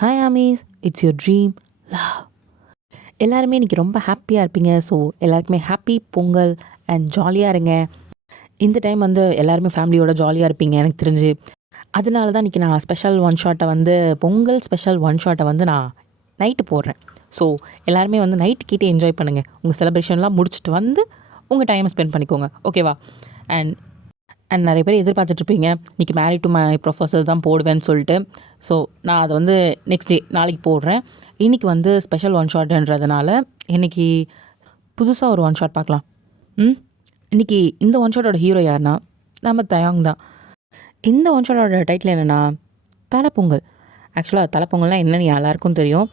Hi ஆமீஸ், it's your dream love. எல்லாருமே இன்றைக்கி ரொம்ப ஹாப்பியாக இருப்பீங்க. ஸோ எல்லாருக்குமே ஹாப்பி பொங்கல் அண்ட் ஜாலியாக இருங்க. இந்த டைம் வந்து எல்லாருமே ஃபேமிலியோட ஜாலியாக இருப்பீங்க எனக்கு தெரிஞ்சு. அதனால தான் இன்றைக்கி நான் ஸ்பெஷல் ஒன் ஷாட்டை வந்து பொங்கல் ஸ்பெஷல் ஒன் ஷாட்டை வந்து நான் நைட்டு போடுறேன். ஸோ எல்லாருமே வந்து நைட்டு கேட்டு என்ஜாய் பண்ணுங்கள். உங்கள் செலிப்ரேஷன்லாம் முடிச்சுட்டு வந்து உங்கள் டைமை ஸ்பெண்ட் பண்ணிக்கோங்க, ஓகேவா? அண்ட் அண்ட் நிறைய பேர் எதிர்பார்த்துட்ருப்பீங்க இன்றைக்கி மேரிட் டு மை ப்ரொஃபஸர் தான் போடுவேன்னு சொல்லிட்டு. ஸோ நான் அதை வந்து நெக்ஸ்ட் டே நாளைக்கு போடுறேன். இன்றைக்கி வந்து ஸ்பெஷல் ஒன் ஷாட்ன்றதுனால இன்றைக்கி புதுசாக ஒரு ஒன் ஷாட் பார்க்கலாம். இன்றைக்கி இந்த ஒன் ஷாட்டோட ஹீரோ யாருன்னா நம்ம தயாங் தான். இந்த ஒன் ஷாட்டோட டைட்டில் என்னென்னா தலைப்பொங்கல். ஆக்சுவலாக தலைப்பொங்கல்னால் என்னென்னு எல்லாருக்கும் தெரியும்.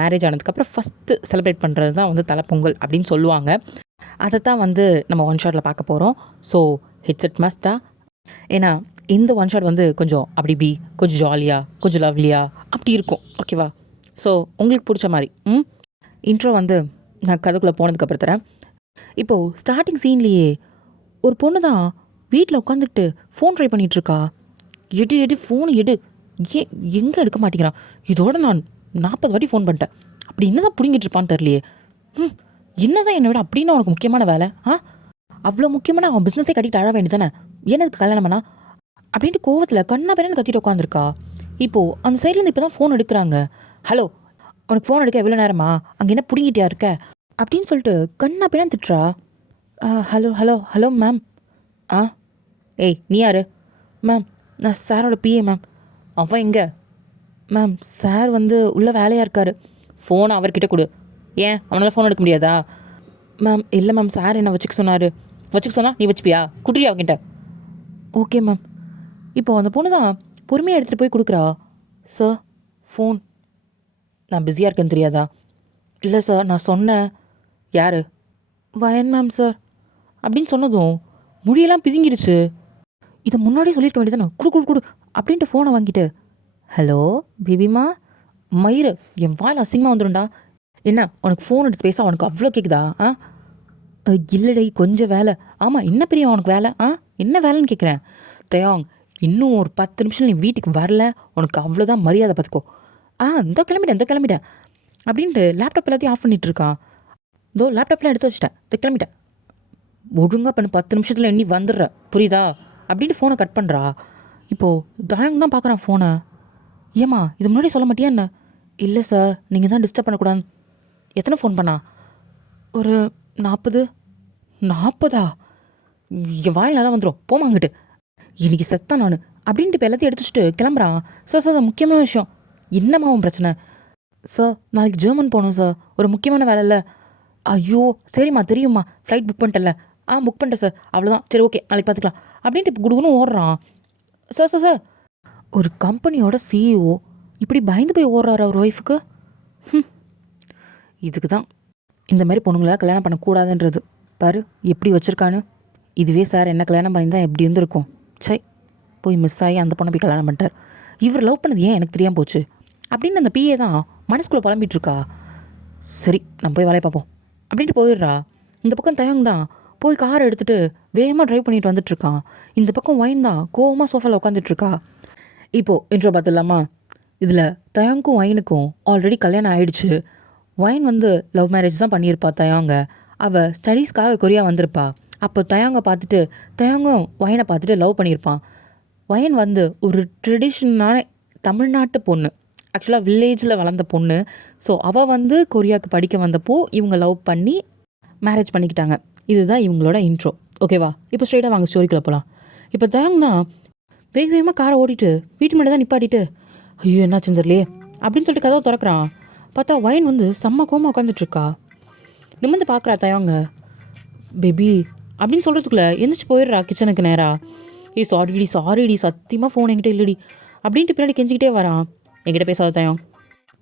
மேரேஜ் ஆனதுக்கப்புறம் ஃபஸ்ட்டு செலிப்ரேட் பண்ணுறது தான் வந்து தலைப்பொங்கல் அப்படின்னு சொல்லுவாங்க. அதை தான் வந்து நம்ம ஒன் ஷாட்டில் பார்க்க போகிறோம். ஸோ ஹெட்செட் மஸ்டா. ஏன்னா இந்த ஒன் ஷாட் வந்து கொஞ்சம் அப்படி கொஞ்சம் ஜாலியாக கொஞ்சம் லவ்லியாக அப்படி இருக்கும், ஓகேவா? ஸோ உங்களுக்கு பிடிச்ச மாதிரி இன்ட்ரோ வந்து நான் கதைக்குள்ளே போனதுக்கப்புறம் தரேன். இப்போது ஸ்டார்டிங் சீன்லேயே ஒரு பொண்ணு தான் வீட்டில் உட்காந்துக்கிட்டு ஃபோன் ட்ரை பண்ணிகிட்ருக்கா. எடு ஃபோன் எடு, ஏன் எங்கே எடுக்க மாட்டேங்கிறான்? இதோட நான் 40 வாட்டி ஃபோன் பண்ணிட்டேன். அப்படி என்ன தான் பிடிங்கிட்டு இருப்பான்னு தெரியலையே. என்ன தான் என்னை விட அப்படின்னு உனக்கு முக்கியமான வேலை? அவ்வளோ முக்கியமான அவன் பிஸ்னஸே கட்டிட்டு அழ வேண்டியதானே, எனக்கு கல்யாணம் பண்ணா அப்படின்ட்டு கோவத்தில் கண்ணா பேரன்னு கத்திட்டு உட்காந்துருக்கா. இப்போது அந்த சைட்லேருந்து இப்போ தான் ஃபோன் எடுக்கிறாங்க. ஹலோ, உனக்கு ஃபோன் எடுக்க எவ்வளோ நேரமா? அங்கே என்ன பிடிங்கிட்டியா இருக்க அப்படின்னு சொல்லிட்டு கண்ணா பேரன் திட்டுறா. Hello hello hello ma'am. ஏய் நீ யார்? மேம் நான் சாரோட பிஏ மேம். அவன் எங்கே? மேம் சார் வந்து உள்ளே வேலையாக இருக்கார். ஃபோனை அவர்கிட்ட கொடு. ஏன் அவனால் ஃபோன் எடுக்க முடியாதா? மேம் இல்லை மேம், சார் என்ன வச்சுக்க சொன்னார். வச்சுக்க சொன்னால் நீ வச்சுப்பியா? குடுறியா அவங்கிட்ட? Okay ma'am. இப்போது அந்த பொண்ணு தான் பொறுமையாக எடுத்துகிட்டு போய் கொடுக்குறா. Sir phone. நான் பிஸியாக இருக்கேன்னு தெரியாதா? இல்லை சார் நான் சொன்னேன். யார்? வயன் மேம் சார் அப்படின்னு சொன்னதும் முடியெல்லாம் பிதுங்கிடுச்சு. இதை முன்னாடி சொல்லியிருக்க வேண்டியதானே. குடு அப்படின்ட்டு ஃபோனை வாங்கிட்டு, ஹலோ பேபிமா. மயிறு என் வாயில் அசிங்கமாக வந்துடும்டா. என்ன உனக்கு ஃபோன் எடுத்து பேச உனக்கு அவ்வளோ கேட்குதா? இல்லைடை கொஞ்சம் வேலை. ஆமாம் என்ன பெரிய உனக்கு வேலை? என்ன வேலைன்னு கேட்குறேன். தயாங் இன்னும் ஒரு 10 நிமிஷம் நீ வீட்டுக்கு வரல, உனக்கு அவ்வளோதான் மரியாதை பார்த்துக்கோ. இந்த கிளம்பிட்டேன் அப்படின்ட்டு லேப்டாப் எல்லாத்தையும் ஆஃப் பண்ணிட்டு இருக்கான். இதோ லேப்டாப்லாம் எடுத்து வச்சிட்டேன், கிளம்பிட்டேன். ஒழுங்காக பண்ணு, 10 நிமிஷத்தில் எண்ணி வந்துடுற, புரியுதா? அப்படின்ட்டு ஃபோனை கட் பண்ணுறா. இப்போது தயாங் தான் பார்க்குறான் ஃபோனை. ஏம்மா இது முன்னாடி சொல்ல மாட்டியா என்ன? இல்லை சார் நீங்கள் தான் டிஸ்டர்ப் பண்ணக்கூடாது. எத்தனை ஃபோன் பண்ணா? ஒரு 40. 40? என் வாயில் தான் வந்துடும், போமா அங்கிட்டு. இன்றைக்கி செத்தான் நான் அப்படின்ட்டு இப்போ எல்லாத்தையும் எடுத்து வச்சுட்டு கிளம்புறான். சார் முக்கியமான விஷயம். என்னம்மா உன் பிரச்சனை? சார் நாளைக்கு ஜெர்மன் போகணும் சார், ஒரு முக்கியமான வேலை இல்லை. ஐயோ சரிம்மா தெரியும்மா, ஃப்ளைட் புக் பண்ணிட்டல. புக் பண்ணிட்டேன் சார், அவ்வளோதான், சரி ஓகே நாளைக்கு பார்த்துக்கலாம் அப்படின்ட்டு இப்போ குடுகுன்னு ஓடுறான். சார் ஒரு கம்பெனியோட சிஇஓ இப்படி பயந்து போய் ஓடுறாரு அவர் ஒய்ஃபுக்கு. இதுக்கு தான் இந்த மாதிரி பொண்ணுங்களை கல்யாணம் பண்ணக்கூடாதுன்றது. பாரு எப்படி வச்சுருக்கான்னு. இதுவே சார் என்ன கல்யாணம் பண்ணியிருந்தால் எப்படி இருந்திருக்கும்? சை, போய் மிஸ் ஆகி அந்த பொண்ணை போய் கல்யாணம் பண்ணிட்டார். இவர் லவ் பண்ணது ஏன் எனக்கு தெரியாமல் போச்சு அப்படின்னு அந்த பிஏ தான் மனசுக்குள்ளே புலம்பிகிட்டு இருக்கா. சரி நம்ம போய் வேலையை பார்ப்போம் அப்படின்ட்டு போயிடுறா. இந்த பக்கம் தயங் தான் போய் காரை எடுத்துகிட்டு வேகமாக ட்ரைவ் பண்ணிட்டு வந்துட்டுருக்கான். இந்த பக்கம் வைன் தான் கோவமாக சோஃபாவில் உட்காந்துட்ருக்கா. இப்போது இன்ட்ரோ பார்த்துடலாமா? இதில் தயாங்க்கும் வைனுக்கும் ஆல்ரெடி கல்யாணம் ஆகிடுச்சு. வைன் வந்து லவ் மேரேஜ் தான் பண்ணியிருப்பா தயாங்க. அவள் ஸ்டடீஸ்க்காக கொரியா வந்திருப்பா. அப்போ தயாங்க பார்த்துட்டு தயாங்கும் வைனை பார்த்துட்டு லவ் பண்ணியிருப்பான். வைன் வந்து ஒரு ட்ரெடிஷ்னலான தமிழ்நாட்டு பொண்ணு, ஆக்சுவலாக வில்லேஜில் வளர்ந்த பொண்ணு. ஸோ அவள் வந்து கொரியாவுக்கு படிக்க வந்தப்போ இவங்க லவ் பண்ணி மேரேஜ் பண்ணிக்கிட்டாங்க. இதுதான் இவங்களோட இன்ட்ரோ, ஓகேவா? இப்போ ஸ்ட்ரெயிட்டாக வாங்க ஸ்டோரிக்குள்ளே போகலாம். இப்போ தயாங் தான் வேகமாக காரை ஓட்டிட்டு வீட்டு மேலே தான் நிப்பாட்டிட்டு, ஐயோ என்னாச்சுன்னு தெரியலையே அப்படின்னு சொல்லிட்டு கதவை திறக்கிறான். பார்த்தா வைன் வந்து செம்ம கோமா உட்காந்துட்ருக்கா. நிமிர்ந்து பார்க்குறா தயாங்க. பேபி அப்படின்னு சொல்கிறதுக்குள்ளே எந்திரிச்சு போயிடுறா கிச்சனுக்கு நேராக. சாரிடி சத்தியமாக ஃபோன் என்கிட்ட இல்லடி அப்படின்ட்டு பின்னாடி கெஞ்சிக்கிட்டே வரான். என்கிட்ட பேசாத தயம்,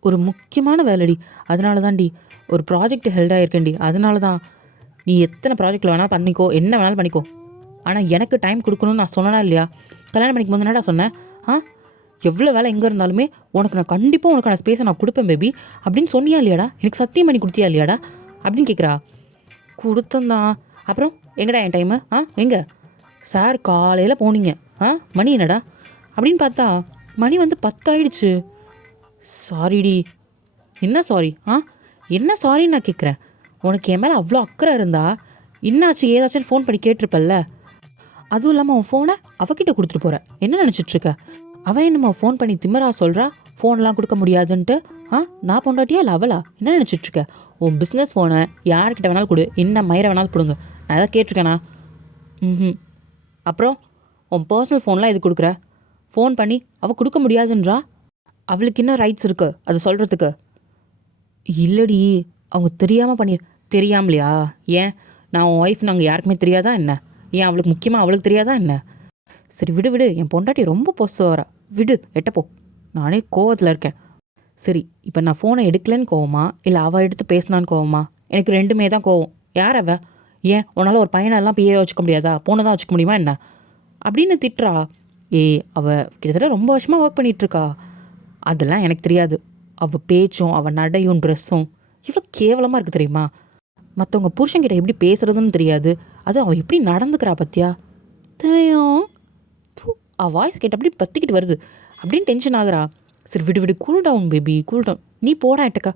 ஒரு முக்கியமான வேலைடி, அதனால தான்டி ஒரு ப்ராஜெக்ட் ஹெல்ட் ஆகிருக்கேன்டி, அதனால தான். நீ எத்தனை ப்ராஜெக்டில் வேணால் பண்ணிக்கோ, என்ன வேணாலும் பண்ணிக்கோ, ஆனால் எனக்கு டைம் கொடுக்கணும்னு நான் சொன்னேனா இல்லையா? கல்யாணம் பண்ணிக்கும் போது என்னடா சொன்னேன்? எவ்வளோ வேலை எங்கே இருந்தாலுமே உனக்கு நான் கண்டிப்பாக உனக்கான ஸ்பேஸை நான் கொடுப்பேன் பேபி அப்படின்னு சொன்னியா இல்லையாடா? எனக்கு சத்தியம் பண்ணி கொடுத்தியா இல்லையாடா அப்படின்னு கேட்குறா. கொடுத்தந்தான். அப்புறம் எங்கடா என் டைமு? எங்கே? சார் காலையில் போனீங்க. மணி என்னடா அப்படின்னு பார்த்தா மணி வந்து 10 ஆயிடுச்சு. சாரிடி. என்ன சாரி? என்ன சாரின்னு நான் கேட்குறேன். உனக்கு என் மேலே அவ்வளோ அக்கறை இருந்தா என்னாச்சு ஏதாச்சும் ஃபோன் பண்ணி கேட்டிருப்பல்ல. அதுவும் இல்லாமல் உன் ஃபோனை அவகிட்ட கொடுத்துட்டு போகிற. என்ன நினச்சிட்ருக்க? அவன் என்னம்மா ஃபோன் பண்ணி திமிரா சொல்கிறா ஃபோன்லாம் கொடுக்க முடியாதுன்ட்டு. நான் பொண்டாட்டியா இல்லை அவளா? என்ன நினச்சிட்ருக்க? உன் பிஸ்னஸ் ஃபோனை யார்கிட்ட வேணாலும் கொடு, என்ன மயிரை வேணாலும் கொடுங்க. நான் எதாவது கேட்டிருக்கேனா? ம். அப்புறம் உன் பர்சனல் ஃபோன்லாம் எது கொடுக்குற? ஃபோன் பண்ணி அவள் கொடுக்க முடியாதுன்றா. அவளுக்கு என்ன ரைட்ஸ் இருக்குது அது சொல்கிறதுக்கு? இல்லடி, அவங்க தெரியாமல் தெரியாமலையா? ஏன் நான் உன் ஒய்ஃப் நாங்கள் யாருக்குமே தெரியாதா என்ன? ஏன் அவளுக்கு முக்கியமாக அவளுக்கு தெரியாதா என்ன? சரி விடு விடு, என் பொண்டாட்டி ரொம்ப பொசு வரா. விடு, எட்டப்போ. நானே கோவத்தில் இருக்கேன். சரி, இப்போ நான் ஃபோனை எடுக்கலன்னு கோவமா இல்லை அவள் எடுத்து பேசினான்னு கோவமா? எனக்கு ரெண்டுமே தான் கோவம். யார் அவ? ஏன் உன்னால் ஒரு பையனெல்லாம் பிஏ வச்சுக்க முடியாதா? போனை தான் வச்சுக்க முடியுமா என்ன அப்படின்னு திட்டுறா. அவள் கிட்டத்தட்ட ரொம்ப வருஷமாக ஒர்க் பண்ணிகிட்ருக்கா. அதெல்லாம் எனக்கு தெரியாது. அவள் பேச்சும் அவள் நடையும் ட்ரெஸ்ஸும் இவ்வளோ கேவலமாக இருக்குது தெரியுமா? மற்றவங்க புருஷன்கிட்ட எப்படி பேசுறதுன்னு தெரியாது. அதுவும் அவள் எப்படி நடந்துக்கிறா பத்தியா? தயம் அவள் வாய்ஸ் கேட்ட அப்படி பற்றிக்கிட்டு வருது அப்படின்னு டென்ஷன் ஆகுறா. சரி விடு விடு, cool down baby, cool down. நீ போடா எட்டக்கா.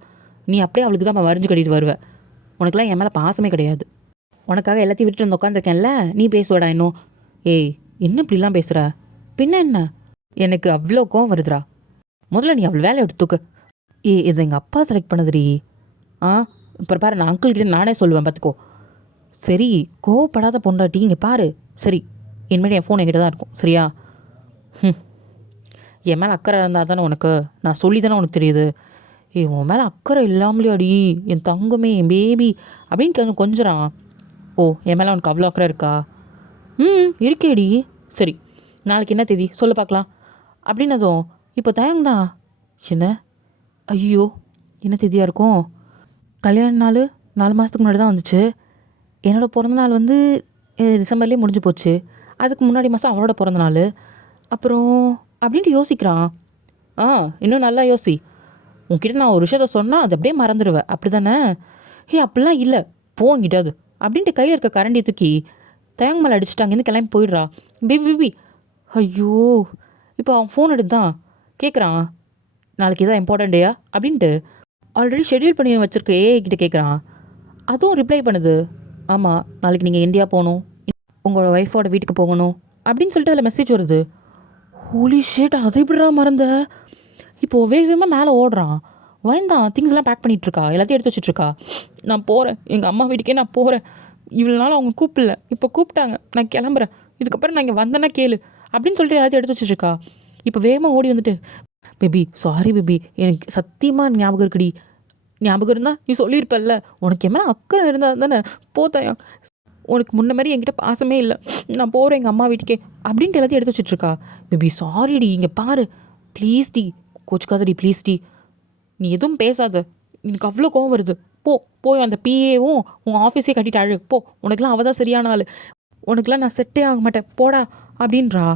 நீ அப்படியே அவளுக்கு தான் வரைஞ்சு கட்டிட்டு வருவேன். உனக்குலாம் என் மேலே பாசமே கிடையாது. உனக்காக எல்லாத்தையும் விட்டுட்டு வந்து உட்காந்துருக்கேன்ல, நீ பேசுவடா இன்னும். என்ன இப்படிலாம் பேசுகிற? பின்ன என்ன? எனக்கு அவ்வளோ கோவம் வருதுடா. முதல்ல நீ அவள் வேலையை எடுத்துக்க. இது எங்கள் அப்பா செலக்ட் பண்ணதுடி. இப்போ பாரு, நான் அங்கிள் கிட்ட நானே சொல்லுவேன் பார்த்துக்கோ. சரி, கோவப்படாத பொண்டாட்டி. இங்கே பாரு. சரி, இனிமேல் என் ஃபோன் என்கிட்ட தான் இருக்கும், சரியா? என் மேலே அக்கறை இருந்தால் தானே உனக்கு. நான் சொல்லி தானே உனக்கு தெரியுது. உன் மேலே அக்கறை இல்லாமலே அடி என் தங்கமே, என் பேபி அப்படின்னு கொஞ்சறான். என் மேலே உனக்கு அவ்வளோ அக்கறை இருக்கா? இருக்கேடி. சரி, நாளைக்கு என்ன தேதி சொல்ல பார்க்கலாம் அப்படின்னதும் இப்போ தயங்கதான். என்ன? ஐயோ, என்ன தேதியாக இருக்கும்? கல்யாண நாள் 4 மாதத்துக்கு முன்னாடி தான் வந்துச்சு. என்னோடய பிறந்தநாள் வந்து டிசம்பர்லேயே முடிஞ்சு போச்சு. அதுக்கு முன்னாடி மாதம் அவளோட பிறந்தநாள். அப்புறம் அப்படின்ட்டு யோசிக்கிறான். இன்னும் நல்லா யோசி. உன்கிட்ட நான் ஒரு விஷயத்த சொன்னால் அது அப்படியே மறந்துடுவேன், அப்படி தானே? அப்படிலாம் இல்லை, போங்கிட்டாது அப்படின்ட்டு கையில் இருக்க கரண்டியை தூக்கி தயங்க மேலே அடிச்சுட்டாங்கன்னு கிளம்பி போயிடுறா. Baby baby. ஐயோ, இப்போ அவன் ஃபோன் எடுத்தான் கேட்குறான். நாளைக்கு இதான் இம்பார்ட்டன்ட் டேயா அப்படின்ட்டு ஆல்ரெடி ஷெட்யூல் பண்ணி வச்சுருக்க ஏஐ கிட்ட கேட்குறான். அதுவும் ரிப்ளை பண்ணுது. ஆமாம், நாளைக்கு நீங்கள் இந்தியா போகணும், உங்களோட ஒய்ஃபோட வீட்டுக்கு போகணும் அப்படின்னு சொல்லிட்டு அதில் மெசேஜ் வருது. ஹோலி ஷிட், அதை எப்படிடா மறந்த? இப்போது வேகமாக மேலே ஓடுறான். வயந்தான் திங்ஸ்லாம் பேக் பண்ணிகிட்ருக்கா, எல்லாத்தையும் எடுத்து வச்சுட்ருக்கா. நான் போகிறேன், எங்கள் அம்மா வீட்டுக்கே நான் போகிறேன். இவ்வளோ நாள் அவங்க கூப்பிடல, இப்போ கூப்பிட்டாங்க, நான் கிளம்புறேன். இதுக்கப்புறம் நான் இங்கே வந்தேன்னா கேளு அப்படின்னு சொல்லிட்டு எல்லாத்தையும் எடுத்து வச்சுட்ருக்கா. இப்போ வேகமாக ஓடி வந்துட்டு, பேபி சாரி பேபி, எனக்கு சத்தியமாக ஞாபகம் இருக்குடி. ஞாபகம் இருந்தால் நீ சொல்லியிருப்பல்ல, உனக்கு என் மேலே அக்கறை இருந்தால் தானே. போத்தாயா, உனக்கு முன்ன மாதிரி என்கிட்ட பாசமே இல்லை, நான் போகிறேன் எங்கள் அம்மா வீட்டுக்கே அப்படின்ட்டு எல்லாத்தையும் எடுத்து வச்சுட்ருக்கா. பேபி சாரிடி, இங்கே பாரு ப்ளீஸ் டி, கோச்சுக்காதடி ப்ளீஸ் டி. நீ எதுவும் பேசாத, எனக்கு அவ்வளோ கோவம் வருது. போய் அந்த பிஏவும் உங்கள் ஆஃபீஸே கட்டிட்டு அழு போ. உனக்குலாம் அவள் தான் சரியான ஆள், உனக்குலாம் நான் செட்டே ஆக மாட்டேன், போடா அப்படின்றா.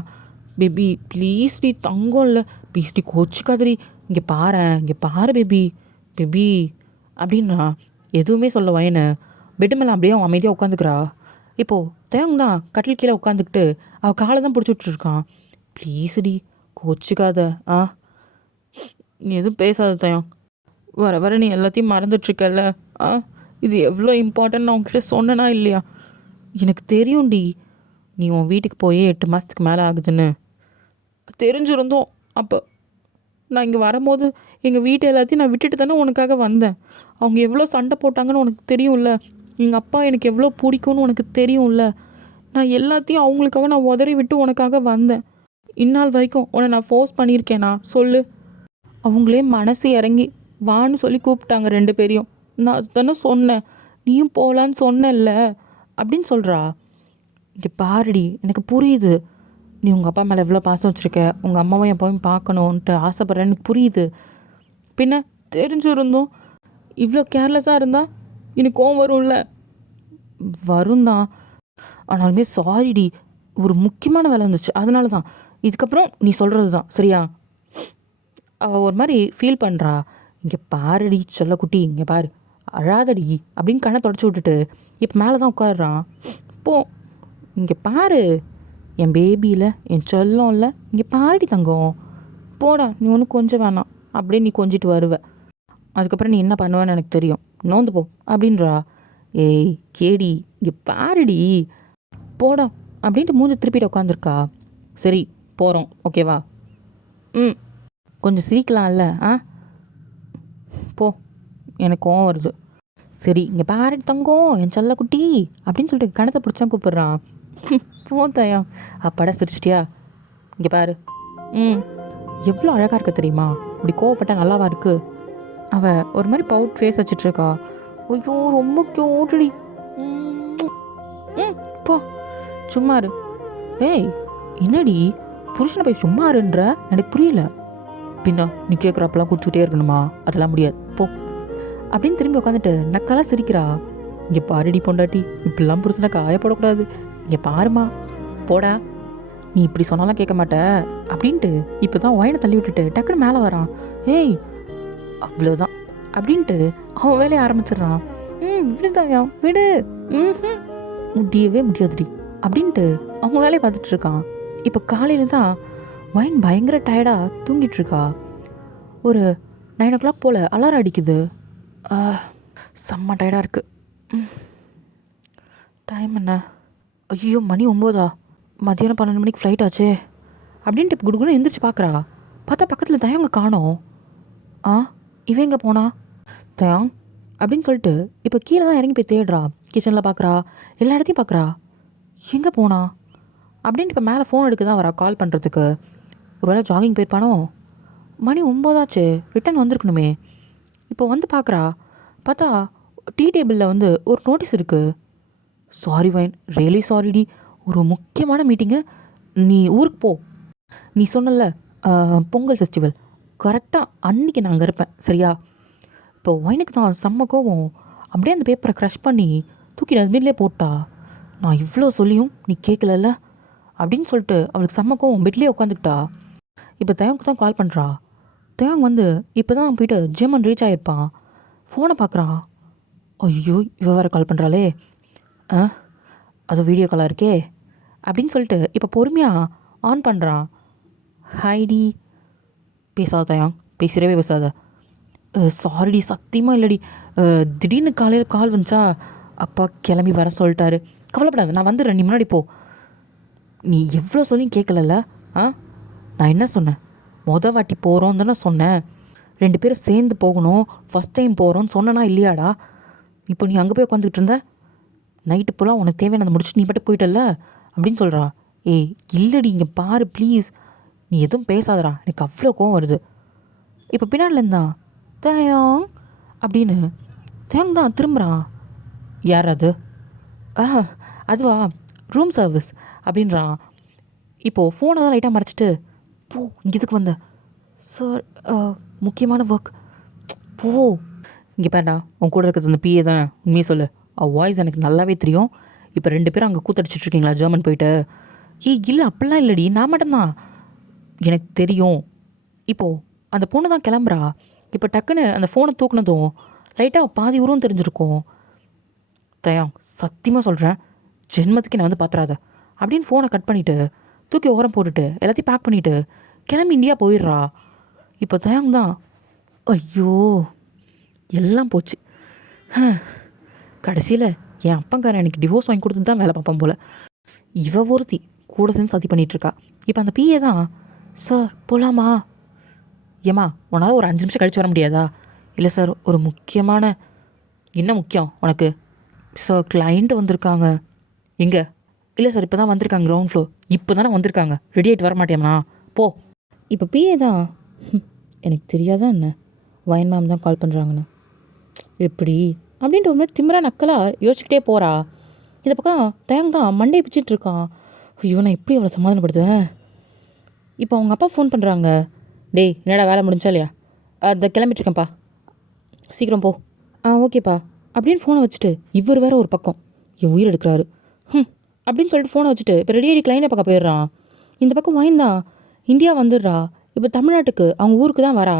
பேபி ப்ளீஸ் டி, தங்கம் இல்லை ப்ளீஸ் டி, கோச்சுக்காதடி. இங்கே பாரு பேபி பேபி அப்படின்றா. எதுவுமே சொல்ல வயனு பெட்டு மேலே அப்படியே அவன் அமைதியாக உட்காந்துக்கிறா. இப்போது தேவங்க தான் கட்டில் கீழே உட்காந்துக்கிட்டு அவள் காலை தான் பிடிச்சி விட்டுருக்கான். ப்ளீஸ்டி, கோச்சிக்காத. நீ எதுவும் பேசாத தயம். வர நீ எல்லாத்தையும் மறந்துட்டுருக்கல. இது எவ்வளோ இம்பார்ட்டன்ட் நான் உங்ககிட்ட சொன்னனா இல்லையா? எனக்கு தெரியும்டி, நீ உன் வீட்டுக்கு போய் 8 மாதத்துக்கு மேலே ஆகுதுன்னு தெரிஞ்சிருந்தோம். அப்போ நான் இங்கே வரும்போது எங்கள் வீட்டை எல்லாத்தையும் நான் விட்டுட்டு தானே உனக்காக வந்தேன். அவங்க எவ்வளோ சண்டை போட்டாங்கன்னு உனக்கு தெரியும்ல. எங்கள் அப்பா எனக்கு எவ்வளோ பிடிக்கும்னு உனக்கு தெரியும்ல. நான் எல்லாத்தையும் அவங்களுக்காக நான் உதறி விட்டு உனக்காக வந்தேன். இந்நாள் வரைக்கும் உன்னை நான் ஃபோர்ஸ் பண்ணியிருக்கேனா சொல்லு? அவங்களே மனசு இறங்கி வான்னு சொல்லி கூப்பிட்டாங்க 2 பேரையும். நான் அது தானே சொன்னேன், நீயும் போகலான்னு சொன்னேன்ல அப்படின்னு சொல்கிறா. இங்கே பாருடி, எனக்கு புரியுது நீ உங்கள் அப்பா மேலே எவ்வளோ பாசம் வச்சுருக்க, உங்கள் அம்மாவும் எப்போவும் பார்க்கணுன்ட்டு ஆசைப்பட்றேன்னு புரியுது. பின்ன தெரிஞ்சிருந்தோம் இவ்வளோ கேர்லெஸ்ஸாக இருந்தால் எனக்கு கோவம் வரும்ல. வரும் தான், ஆனாலுமே சாரிடி, ஒரு முக்கியமான வேலை இருந்துச்சு, அதனால தான். இதுக்கப்புறம் நீ சொல்கிறது தான் சரியா? அவள் ஒரு மாதிரி ஃபீல் பண்ணுறா. இங்கே பாருடி செல்லக்குட்டி, இங்கே பாரு, அழாதடி அப்படின்னு கண்ணை தொடச்சி விட்டுட்டு இப்போ மேலே தான் உட்காடுறான். போ, இங்கே பாரு என் பேபியில், என் செல்லம் இல்லை, இங்கே பாருடி தங்கம், போடா நீ ஒன்றும் கொஞ்சம் வேணாம் அப்படியே நீ கொஞ்சிட்டு வருவ. அதுக்கப்புறம் நீ என்ன பண்ணுவேன்னு எனக்கு தெரியும். நோந்து போ அப்படின்றா. ஏய் கேடி இங்கே பாருடி, போடா அப்படின்ட்டு மூஞ்சி திருப்பிட்டு உட்காந்துருக்கா. சரி போகிறோம் ஓகேவா? ம். கொஞ்சம் சிரிக்கலாம்ல? போ, எனக்கு கோவம் வருது. சரி இங்கே பாரு தங்கம் என் செல்ல குட்டி அப்படின்னு சொல்லிட்டு கணத்தை பிடிச்சா கூப்பிட்றான். போ தயம். அப்பாடா சிரிச்சிட்டியா? இங்கே பாரு. ம். எவ்வளோ அழகாக இருக்க தெரியுமா? இப்படி கோவப்பட்டா நல்லாவா இருக்கு? அவள் ஒரு மாதிரி பவுட் ஃபேஸ் வச்சிட்ருக்கா. ஐயோ ரொம்ப க்யூட்டடி. ம் போ சும்மா இரு. ஏய் என்னடி புருஷனை போய் சும்மா இருன்ற? எனக்கு புரியல. பின்னா நீ கேட்குறப்பெல்லாம் குடிச்சுக்கிட்டே இருக்கணுமா? அதெல்லாம் முடியாது போ அப்படின்னு திரும்பி உட்காந்துட்டு நக்கலாக சிரிக்கிறா. இங்கே பாருடி பொண்டாட்டி, இப்படிலாம் புருஷனை காயப்படக்கூடாது. இங்கே பாருமா, போடா, நீ இப்படி சொன்னாலாம் கேட்க மாட்ட அப்படின்ட்டு இப்போ தான் ஒயனை தள்ளி விட்டுட்டு டக்குன்னு மேலே வரான். ஏய் அவ்வளோதான் அப்படின்ட்டு அவன் வேலையை ஆரம்பிச்சிடுறான். விடுதாயா விடு. முடியவே முடியாதுடி அப்படின்ட்டு அவங்க வேலையை பார்த்துட்டு இருக்கான். இப்போ காலையில் தான் ஒயின் பயங்கர டயர்டாக தூங்கிட்டு இருக்கா. ஒரு 9 o'clock போல் அலாரம் அடிக்குது. செம்ம டயர்டாக இருக்குது. டைம் என்ன? ஐயோ மணி 9. மதியானம் 12 மணிக்கு ஃப்ளைட் ஆச்சே அப்படின்ட்டு இப்போ குடுகுன்னு எந்திரிச்சு பார்க்குறா. பார்த்தா பக்கத்தில் தயங்க காணோம். இவன் எங்கே போனா? தயாங் அப்படின்னு சொல்லிட்டு இப்போ கீழே தான் இறங்கி போய் தேடுறா. கிச்சனில் பார்க்குறா, எல்லா இடத்தையும் பார்க்குறா. எங்கே போனா அப்படின்ட்டு இப்போ மேலே ஃபோன் எடுக்க தான் வரா கால் பண்ணுறதுக்கு. ஒருவேளை ஜாகிங் போயிருப்பானோ? மணி 9 ஆச்சு, ரிட்டன் வந்திருக்கணுமே. இப்போ வந்து பார்க்குறா. பார்த்தா டீ டேபிளில் வந்து ஒரு நோட்டீஸ் இருக்குது. சாரி வைன், ரியலி சாரிடி, ஒரு முக்கியமான மீட்டிங்கு, நீ ஊருக்கு போ. நீ சொன்னல பொங்கல் ஃபெஸ்டிவல், கரெக்டாக அன்றைக்கி நான் அங்கே இருப்பேன் சரியா? இப்போ ஒயினுக்கு தான் செம்ம கோவம். அப்படியே அந்த பேப்பரை க்ரஷ் பண்ணி தூக்கி டஸ்ட்பின்லேயே போட்டா. நான் இவ்வளோ சொல்லியும் நீ கேட்கலல்ல அப்படின்னு சொல்லிட்டு அவளுக்கு செம்ம கோவம். பெட்லேயே உட்காந்துக்கிட்டா. இப்போ தயங்கு தான் கால் பண்ணுறா. தயங் வந்து இப்போ தான் போயிட்டு ஜெர்மன் ரீச் ஆகிருப்பான். ஃபோனை பார்க்குறான். ஐயோ இவ வேறு கால் பண்ணுறாளே, அது வீடியோ காலாக இருக்கே அப்படின்னு சொல்லிட்டு இப்போ பொறுமையாக ஆன் பண்ணுறான். ஹைடி. பேசாத தயாங், பேசுகிறவே பேசாத. சாரிடி சத்தியமாக இல்லடி, திடீர்னு காலையில் கால் வந்துச்சா, அப்பா கிளம்பி வர சொல்லிட்டாரு. கவலைப்படாத, நான் வந்துடுறேன், நீ முன்னாடி போ. நீ எவ்வளோ சொல்லியும் கேட்கலல்ல? நான் என்ன சொன்னேன்? வாட்டி போகிறோம் தானே சொன்னேன். 2 பேரும் சேர்ந்து போகணும், ஃபஸ்ட் டைம் போகிறோன்னு சொன்னனா இல்லையாடா? இப்போ நீ அங்கே போய் உட்காந்துக்கிட்டு இருந்த. நைட்டு போலாம் உனக்கு தேவையானதை முடிச்சுட்டு நீ பாட்டு போயிட்டல்ல அப்படின்னு சொல்கிறா. ஏய் இல்லடி, இங்கே பாரு ப்ளீஸ், நீ எதுவும் பேசாதடா, எனக்கு அவ்வளோ கோவம் வருது. இப்போ பின்னாடிலேருந்தா தயாங் அப்படின்னு தயாங் தான் திரும்புகிறான். யார் அது? அதுவா, ரூம் சர்வீஸ் அப்படின்றான். இப்போது ஃபோனை தான் லைட்டாக மறைச்சிட்டு, போ இங்கே இதுக்கு வந்த சார், முக்கியமான ஒர்க், போ. இங்கே பேண்டா, உன் கூட இருக்கிறது அந்த பிஏ தானே, உண்மையை சொல்லு. வாய்ஸ் எனக்கு நல்லாவே தெரியும். இப்போ 2 பேரும் அங்கே கூத்தடிச்சிட்ருக்கீங்களா ஜெர்மன் போயிட்டு? இல்லை அப்படிலாம் இல்லடி, நான் மட்டும்தான். எனக்கு தெரியும். இப்போது அந்த பொண்ணு தான் கிளம்புறா. இப்போ டக்குன்னு அந்த ஃபோனை தூக்குனதும் லைட்டாக பாதி உருவம் தெரிஞ்சிருக்கும். தயாங் சத்தியமாக சொல்கிறேன், ஜென்மத்துக்கு நான் வந்து பார்த்துறாத அப்படின்னு ஃபோனை கட் பண்ணிவிட்டு தூக்கி ஓரம் போட்டுட்டு எல்லாத்தையும் பேக் பண்ணிவிட்டு கிளம்பி இந்தியா போயிடுறா. இப்போ தயாங் தான், ஐயோ எல்லாம் போச்சு. கடைசியில் என் அப்பங்காரன் எனக்கு டிவோர்ஸ் வாங்கி கொடுத்து தான் வேலை பார்ப்பான் போல். இவ ஒருத்தி கூட சேர்ந்து சதி பண்ணிகிட்ருக்கா. இப்போ அந்த பிஏ தான், சார் போகலாமா? ஏம்மா உன்னால் ஒரு 5 நிமிஷம் கழிச்சு வர முடியாதா? இல்லை சார், ஒரு முக்கியமான. என்ன முக்கியம் உனக்கு? சார் கிளைண்ட்டு வந்திருக்காங்க. எங்கே? இல்லை சார் இப்போ தான் வந்திருக்காங்க, கிரவுண்ட் ஃப்ளோர். இப்போ தானே வந்திருக்காங்க, ரெடி ஆகிட்டு வர மாட்டேம்ண்ணா, போ. இப்போ பிஏ தான், எனக்கு தெரியாதா என்ன வயன் மேம் தான் கால் பண்ணுறாங்கன்னு. எப்படி அப்படின்ட்டு ஒரு மாதிரி திமிரா நக்கலாக யோசிச்சுக்கிட்டே போகிறா. இந்த பக்கம் தயங் தான் மண்டே பிச்சுட்டு இருக்கான். ஐயோ நான் எப்படி அவளை சமாதானப்படுத்துவேன்? இப்போ அவங்க அப்பா ஃபோன் பண்ணுறாங்க. டேய் என்னடா வேலை முடிஞ்சா இல்லையா? அதை கிளம்பிட்டுருக்கேன்ப்பா, சீக்கிரம் போ. ஓகேப்பா அப்படின்னு ஃபோனை வச்சுட்டு இவர் வேறு ஒரு பக்கம் என் உயிர் எடுக்கிறாரு. அப்படின்னு சொல்லிட்டு ஃபோனை வச்சுட்டு இப்போ ரெடியாகி கிளைண்டை பக்கம் போயிடுறான். இந்த பக்கம் வாய்ந்தா இந்தியா வந்துடுறா. இப்போ தமிழ்நாட்டுக்கு அவங்க ஊருக்கு தான் வரா.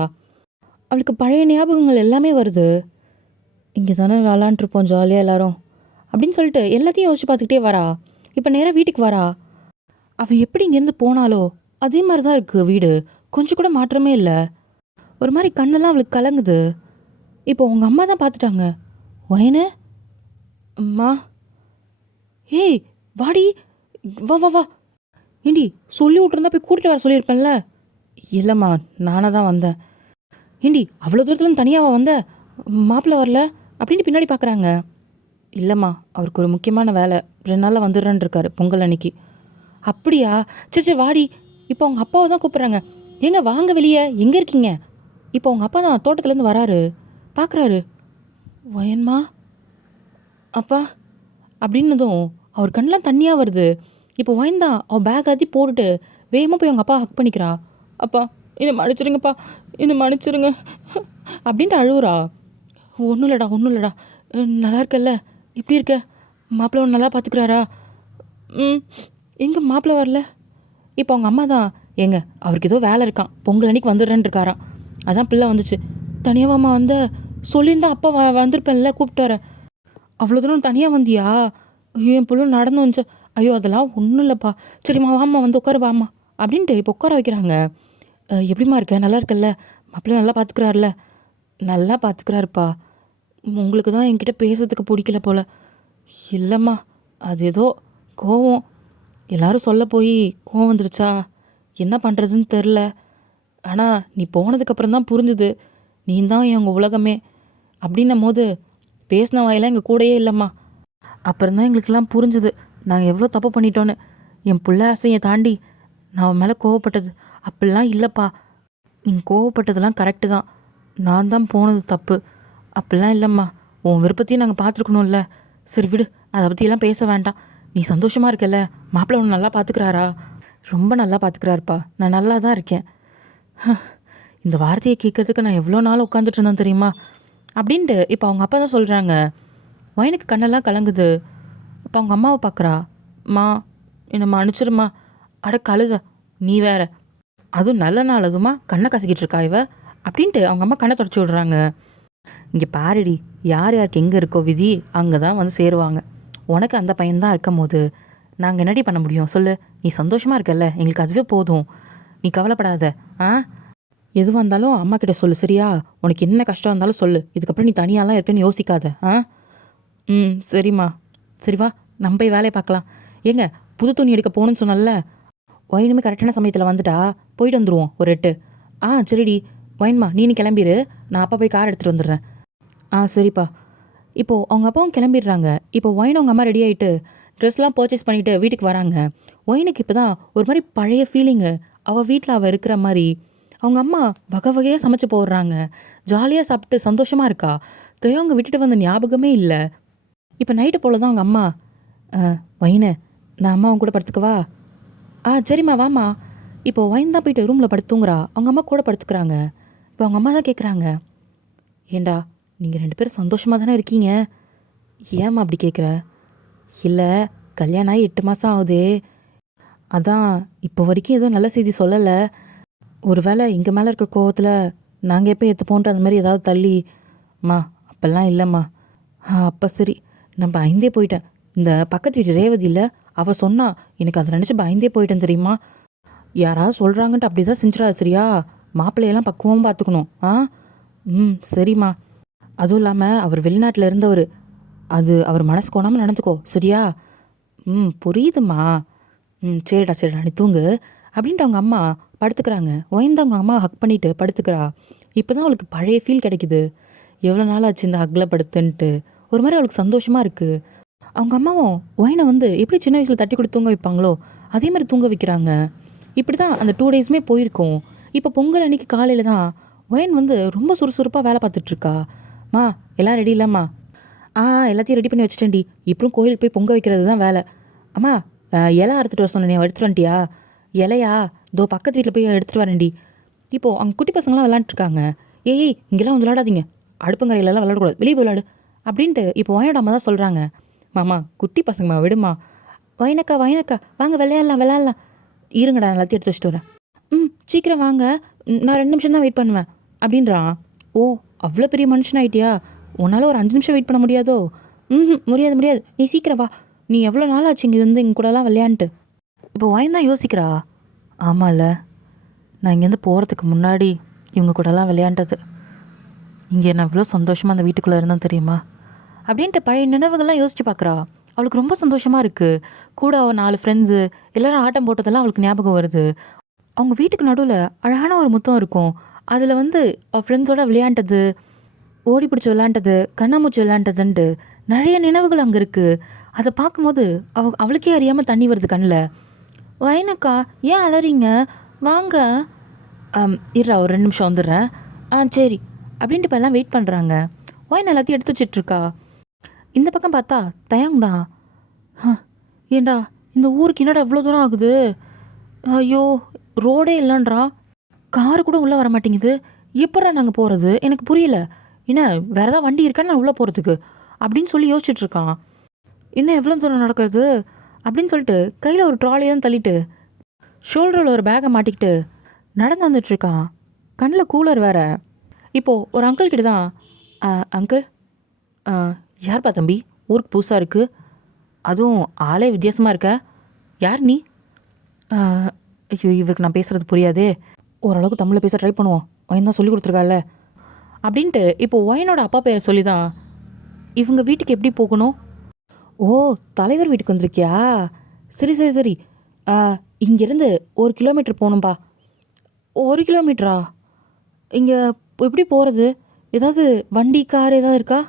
அவளுக்கு பழைய ஞாபகங்கள் எல்லாமே வருது. இங்கே தானே விளாண்டுருப்போம் ஜாலியாக எல்லோரும் அப்படின்னு சொல்லிட்டு எல்லாத்தையும் யோசிச்சு பார்த்துக்கிட்டே வரா. இப்போ நேராக வீட்டுக்கு வரா. அவள் எப்படி இங்கேருந்து போனாலோ அதே மாதிரி தான் இருக்குது வீடு, கொஞ்சம் கூட மாற்றமே இல்லை. ஒரு மாதிரி கண்ணெல்லாம் அவளுக்கு கலங்குது. இப்போ உங்கள் அம்மா தான் பார்த்துட்டாங்க. வயனு அம்மா, ஏய் வாடி, வா வா வா. ஏண்டி சொல்லி விட்டுருந்தா போய் கூட்டிட்டு வர சொல்லியிருப்பேன்ல. இல்லைம்மா, நானாக தான் வந்தேன். ஏண்டி அவ்வளோ தூரத்துலேருந்து தனியாவா வந்த? மாப்பிள்ளை வரல அப்படின்ட்டு பின்னாடி பார்க்குறாங்க. இல்லைம்மா, அவருக்கு ஒரு முக்கியமான வேலை, 2 நாளில் வந்துடுறேன்னு இருக்காரு, பொங்கல் அன்னைக்கு. அப்படியா? சரி சரி வாடி. இப்போ அவங்க அப்பாவை தான் கூப்பிட்றாங்க. ஏங்க வாங்க வெளியே, எங்கே இருக்கீங்க? இப்போ அவங்க அப்பா தான் தோட்டத்துலேருந்து வராரு. பார்க்குறாரு. வயன்மா அப்பா அப்படின்னதும் அவர் கண்ணெலாம் தண்ணியாக வருது. இப்போ வயன் தான் அவள் பேக் எல்லாத்தையும் போட்டுட்டு வேகமாக போய் அவங்க அப்பா ஹக் பண்ணிக்கிறா. அப்பா என்னை மன்னிச்சிருங்கப்பா, என்னை மன்னிச்சிருங்க அப்படின்ட்டு அழுவுறா. ஒன்றும் இல்லைடா, ஒன்றும் இல்லைடா, நல்லா இருக்கல்ல, இப்படி இருக்க? மாப்பிள்ளை ஒன்று நல்லா பார்த்துக்கிறாரா? ம். எங்கே மாப்பிள்ளை வரல? இப்போ அவங்க அம்மா தான், ஏங்க அவருக்கு ஏதோ வேலை இருக்கான், பொங்கல் அன்னைக்கு வந்துடுறேன்னு இருக்காராம், அதான் பிள்ளை வந்துச்சு. தனியாவாம்மா வந்த? சொல்லியிருந்தா அப்பா வந்திருப்பேன்ல, கூப்பிட்டு வர. அவ்வளோ தூரம் தனியாக வந்தியா? ஐயோ என் பிள்ளை நடந்து வந்துச்சு. ஐயோ அதெல்லாம் ஒன்றும் இல்லைப்பா. சரிம்மா வாம்மா, வந்து உட்காரு வாம்மா அப்படின்ட்டு இப்போ உட்கார வைக்கிறாங்க. எப்படிம்மா இருக்க, நல்லா இருக்கல்ல? மாப்பிள்ளை நல்லா பார்த்துக்கிறாருல? நல்லா பார்த்துக்கிறாருப்பா. உங்களுக்கு தான் என்கிட்ட பேசுறதுக்கு பிடிக்கல போல. இல்லைம்மா, அது ஏதோ கோவம், எல்லாரும் சொல்ல போய் கோவம் வந்துருச்சா, என்ன பண்ணுறதுன்னு தெரில. ஆனால் நீ போனதுக்கப்புறம் தான் புரிஞ்சுது, நீ தான் எங்கள் உலகமே அப்படின்னும் போது பேசின வாயெல்லாம் எங்கள் கூடயே இல்லைம்மா. அப்புறம் தான் எங்களுக்கெல்லாம் புரிஞ்சுது நாங்கள் எவ்வளோ தப்பு பண்ணிட்டோன்னு. என் பிள்ளை ஆசையை தாண்டி நான் அவன் மேலே கோவப்பட்டது அப்படிலாம் இல்லைப்பா. நீங்கள் கோவப்பட்டதெல்லாம் கரெக்டு தான், நான் தான் போனது தப்பு. அப்படிலாம் இல்லைம்மா, உன் விருப்பத்தையும் நாங்கள் பார்த்துருக்கணும்ல. சரி விடு, அதை பற்றியெல்லாம் பேச வேண்டாம். நீ சந்தோஷமாக இருக்கல? மாப்பிள்ளை உன்னை நல்லா பார்த்துக்கிறாரா? ரொம்ப நல்லா பார்த்துக்கிறாருப்பா, நான் நல்லா தான் இருக்கேன். இந்த வார்த்தையை கேட்கறதுக்கு நான் எவ்வளோ நாள் உட்காந்துட்டு இருந்தேன் தெரியுமா அப்படின்ட்டு இப்போ அவங்க அப்பா தான் சொல்கிறாங்க. வயனுக்கு கண்ணெல்லாம் கலங்குது. இப்போ அவங்க அம்மாவை பார்க்குறா. மா என்னை மன்னிச்சிருமா. அட கழுத, நீ வேற, அதுவும் நல்ல நாள் அதுமா கண்ணை கசக்கிட்டு இருக்கா இவ அப்படின்ட்டு அவங்க அம்மா கண்ணை தொடச்சி விடுறாங்க. இங்கே பாருடி, யார் யாருக்கு எங்கே இருக்கோ விதி அங்கே தான் வந்து சேருவாங்க. உனக்கு அந்த பையன்தான் இருக்கும் போது நாங்கள் என்னடி பண்ண முடியும் சொல்லு? நீ சந்தோஷமாக இருக்கல்ல, எங்களுக்கு அதுவே போதும். நீ கவலைப்படாத. ஆ, எதுவாக இருந்தாலும் அம்மா கிட்ட சொல்லு சரியா? உனக்கு என்ன கஷ்டம் இருந்தாலும் சொல்லு, இதுக்கப்புறம் நீ தனியாலாம் இருக்குன்னு யோசிக்காத. ஆ, ம் சரிம்மா. சரி வா, நம்ம போய் வேலையை பார்க்கலாம். ஏங்க புது துணி எடுக்க போகணுன்னு சொன்னல, ஒயினுமே கரெக்டான சமயத்தில் வந்துட்டா, போயிட்டு வந்துடுவோம் ஒரு 8. ஆ சரிடி. ஒயின்மா நீ கிளம்பிடு, நான் அப்பா போய் கார் எடுத்துகிட்டு வந்துடுறேன். ஆ சரிப்பா. இப்போது அவங்க அப்பாவும் கிளம்பிடுறாங்க. இப்போ ஒயின் அவங்க அம்மா ரெடி ஆகிட்டு ட்ரெஸ்லாம் பர்ச்சேஸ் பண்ணிவிட்டு வீட்டுக்கு வராங்க. ஒயினுக்கு இப்போ தான் ஒரு மாதிரி பழைய ஃபீலிங்கு, அவள் வீட்டில் அவள் இருக்கிற மாதிரி. அவங்க அம்மா வகை வகையாக சமைச்சு போடுறாங்க, ஜாலியாக சாப்பிட்டு சந்தோஷமாக இருக்கா. அவங்க விட்டுட்டு வந்த ஞாபகமே இல்லை. இப்போ நைட்டு போல் தான் அவங்க அம்மா, ஒயினு நான் அம்மா அவங்க கூட படுத்துக்கவா? ஆ சரிம்மா வாம்மா. இப்போ ஒயின் தான் போயிட்டு ரூமில் படுத்துங்கிறா, அவங்க அம்மா கூட படுத்துக்கிறாங்க. இப்போ அவங்க அம்மா தான் கேட்குறாங்க, ஏண்டா நீங்கள் 2 பேரும் சந்தோஷமாக தானே இருக்கீங்க, ஏம்மா அப்படி கேட்குற? இல்லை, கல்யாணம் ஆகி 8 மாதம் ஆகுதே, அதான் இப்போ வரைக்கும் எதுவும் நல்ல செய்தி சொல்லலை. ஒரு வேளை எங்கள் மேலே இருக்க கோவத்தில் நாங்கள் எப்போ ஏற்றுப்போன்ட்டு அந்த மாதிரி ஏதாவது தள்ளி. அம்மா அப்போல்லாம் இல்லைம்மா. அப்போ சரி, நான் பயந்தே போயிட்டேன். இந்த பக்கத்து வீட்டு ரேவதி இல்லை, அவள் சொன்னா, எனக்கு அதை நினச்சி பயந்தே போயிட்டேன் தெரியுமா? யாராவது சொல்கிறாங்கன்ட்டு அப்படி தான் செஞ்சிடாது சரியா? மாப்பிள்ளையெல்லாம் பக்குவமாக பார்த்துக்கணும். ஆ, ம் சரிம்மா. அதுவும் இல்லாமல் அவர் வெளிநாட்டில் இருந்தவர், அது அவர் மனசு கோணாமல் நடந்துக்கோ சரியா? ம் புரியுதுமா. ம் சரிடா சரிடா, நீ தூங்கு அப்படின்ட்டு அவங்க அம்மா படுத்துக்கிறாங்க. ஒயந்து அவங்க அம்மா ஹக் பண்ணிவிட்டு படுத்துக்கிறா. இப்போ தான் அவளுக்கு பழைய ஃபீல் கிடைக்குது. எவ்வளோ நாள் ஆச்சு இந்த ஹக்கில் படுத்துன்ட்டு ஒரு மாதிரி அவளுக்கு சந்தோஷமாக இருக்குது. அவங்க அம்மாவும் ஒயனை வந்து எப்படி சின்ன வயசில் தட்டி கொடுத்து தூங்க வைப்பாங்களோ அதே மாதிரி தூங்க வைக்கிறாங்க. இப்படி தான் அந்த 2 டேஸுமே போயிருக்கோம். இப்போ பொங்கல் அன்னைக்கு காலையில் தான் ஒயன் வந்து ரொம்ப சுறுசுறுப்பாக வேலை பார்த்துட்ருக்கா. மா எல்லாம் ரெடி இல்லைம்மா? ஆ எல்லாத்தையும் ரெடி பண்ணி வச்சுட்டேன்டி, இப்பவும் கோயிலுக்கு போய் பொங்க வைக்கிறது தான் வேலை. அம்மா இலை அறுத்துட்டு வர சொன்னேன், எடுத்துட்டு வந்துட்டியா? இலையா? இதோ பக்கத்து வீட்டில் போய் எடுத்துகிட்டு வரேன்டி. இப்போது அவங்க குட்டி பசங்களாம் விளாண்டுருக்காங்க. ஏய் இங்கெல்லாம் வந்து விளாடாதீங்க, அடுப்புங்கரையிலலாம் விளாடக்கூடாது, வெளியே போய் விளாடு அப்படின்ட்டு இப்போ ஒயனோட அம்மா தான் சொல்கிறாங்க. மாமா குட்டி பசங்கம்மா விடுமா. வயனக்கா வயனக்கா வாங்க விளையாடலாம் விளையாடலாம். இருங்கடா நான் எல்லாத்தையும் எடுத்து வச்சுட்டு வரேன். ம் சீக்கிரம் வாங்க, நான் 2 நிமிஷம் தான் வெயிட் பண்ணுவேன் அப்படின்றான். ஓ அவ்வளோ பெரிய மனுஷன் ஆகிட்டியா, உன்னால் ஒரு 5 நிமிஷம் வெயிட் பண்ண முடியாதோ? ம் முடியாது முடியாது, நீ சீக்கிரம் வா, நீ எவ்வளோ நாள் ஆச்சு இங்கே வந்து எங்கள் கூடலாம் விளையாண்டுட்டு. இப்போ வயன் தான் யோசிக்கிறா. ஆமாம்ல, நான் இங்கேருந்து போகிறதுக்கு முன்னாடி இவங்க கூடலாம் விளையாண்டது. இங்கே நான் இவ்வளோ சந்தோஷமாக அந்த வீட்டுக்குள்ளே இருந்தேன் தெரியுமா? அப்படின்ட்டு பழைய நினைவுகள்லாம் யோசிச்சு பார்க்குறா. அவளுக்கு ரொம்ப சந்தோஷமாக இருக்குது. கூட அவள் 4 ஃப்ரெண்ட்ஸு எல்லாரும் ஆட்டம் போட்டதெல்லாம் அவளுக்கு ஞாபகம் வருது. அவங்க வீட்டுக்கு நடுவில் அழகான ஒரு முத்தம் இருக்கும். அதில் வந்து அவள் ஃப்ரெண்ட்ஸோட விளையாண்டது, ஓடி பிடிச்சி விளையாண்டது, கண்ணாமூச்சி விளையாண்டதுன்ட்டு நிறைய நினைவுகள் அங்கே இருக்குது. அதை பார்க்கும்போது அவளுக்கே அறியாமல் தண்ணி வருது கண்ணில். வைனக்கா ஏன் அலறீங்க? வாங்க. இருடா ஒரு 2 நிமிஷம் வந்துடுறேன். சரி அப்படின்ட்டு இப்போ எல்லாம் வெயிட் பண்ணுறாங்க. ஒயின் எல்லாத்தையும் எடுத்து வச்சிட்ருக்கா. இந்த பக்கம் பார்த்தா தயங் தான். ஏண்டா இந்த ஊருக்கு என்னடா எவ்வளோ தூரம் ஆகுது? ஐயோ ரோடே இல்லைன்றா, காரு கூட உள்ளே வர மாட்டேங்குது. எப்படா நாங்கள் போகிறது எனக்கு புரியல. என்ன வேறு ஏதாவது வண்டி இருக்கான்னு நான் உள்ளே போகிறதுக்கு அப்படின்னு சொல்லி யோசிச்சுட்ருக்கான். இன்னும் எவ்வளோ தூரம் நடக்கிறது அப்படின்னு சொல்லிட்டு கையில் ஒரு ட்ராலியை தான் தள்ளிட்டு ஷோல்டரில் ஒரு பேக்கை மாட்டிக்கிட்டு நடந்து வந்துட்டுருக்கான். கண்ணில் கூலர் வேற. இப்போது ஒரு அங்கிள் கிட்ட தான், அங்கிள் யார்ப்பா தம்பி ஊருக்கு புதுசாக இருக்குது, அதுவும் ஆளே வித்தியாசமாக இருக்க, யார் நீ? ஐயோ இவருக்கு நான் பேசுகிறது புரியாதே, ஓரளவுக்கு தமிழில் பேச ட்ரை பண்ணுவோம், ஒயின் தான் சொல்லி கொடுத்துருக்கால அப்படின்ட்டு இப்போது ஒயினோட அப்பா பேரை சொல்லி தான் இவங்க வீட்டுக்கு எப்படி போகணும். ஓ தலைவர் வீட்டுக்கு வந்திருக்கியா? சரி சரி சரி, இங்கேருந்து 1 கிலோமீட்டர் போகணும்பா. 1 கிலோமீட்டரா? இங்கே எப்படி போகிறது? ஏதாவது வண்டி கார் ஏதாவது இருக்கா?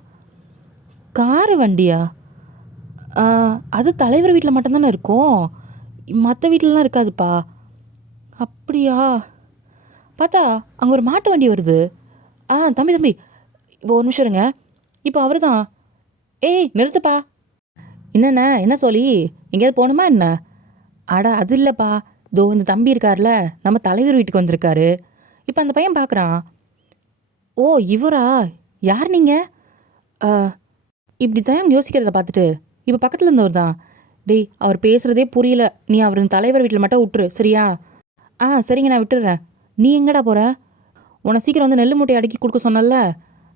காரு வண்டியா? அது தலைவர் வீட்டில் மட்டும்தானே இருக்கும், மற்ற வீட்டிலலாம் இருக்காதுப்பா. அப்படியா? பார்த்தா அங்கே ஒரு மாட்டு வண்டி வருது. தம்பி தம்பி இப்போ ஒரு நிமிஷம் இருங்க. இப்போ அவர் தான். ஏய் நிறுத்துப்பா. என்னண்ணா என்ன சொல்லி எங்கேயாவது போகணுமா என்ன? அட அது இல்லைப்பா, இதோ இந்த தம்பி இருக்கார்ல நம்ம தலைவர் வீட்டுக்கு வந்திருக்காரு. இப்போ அந்த பையன் பார்க்குறான். ஓ இவரா? யார் நீங்கள்? இப்படி தான் யோசிக்கிறத பார்த்துட்டு இப்போ பக்கத்தில் இருந்தவர் தான். டேய் அவர் பேசுகிறதே புரியல, நீ அவர் தலைவர் வீட்டில் மட்டும் விட்டுரு சரியா? சரிங்க நான் விட்டுடுறேன். நீ எங்கடா போகிற? உன்னை சீக்கிரம் வந்து நெல் மூட்டையை அடுக்கி கொடுக்க சொன்னல,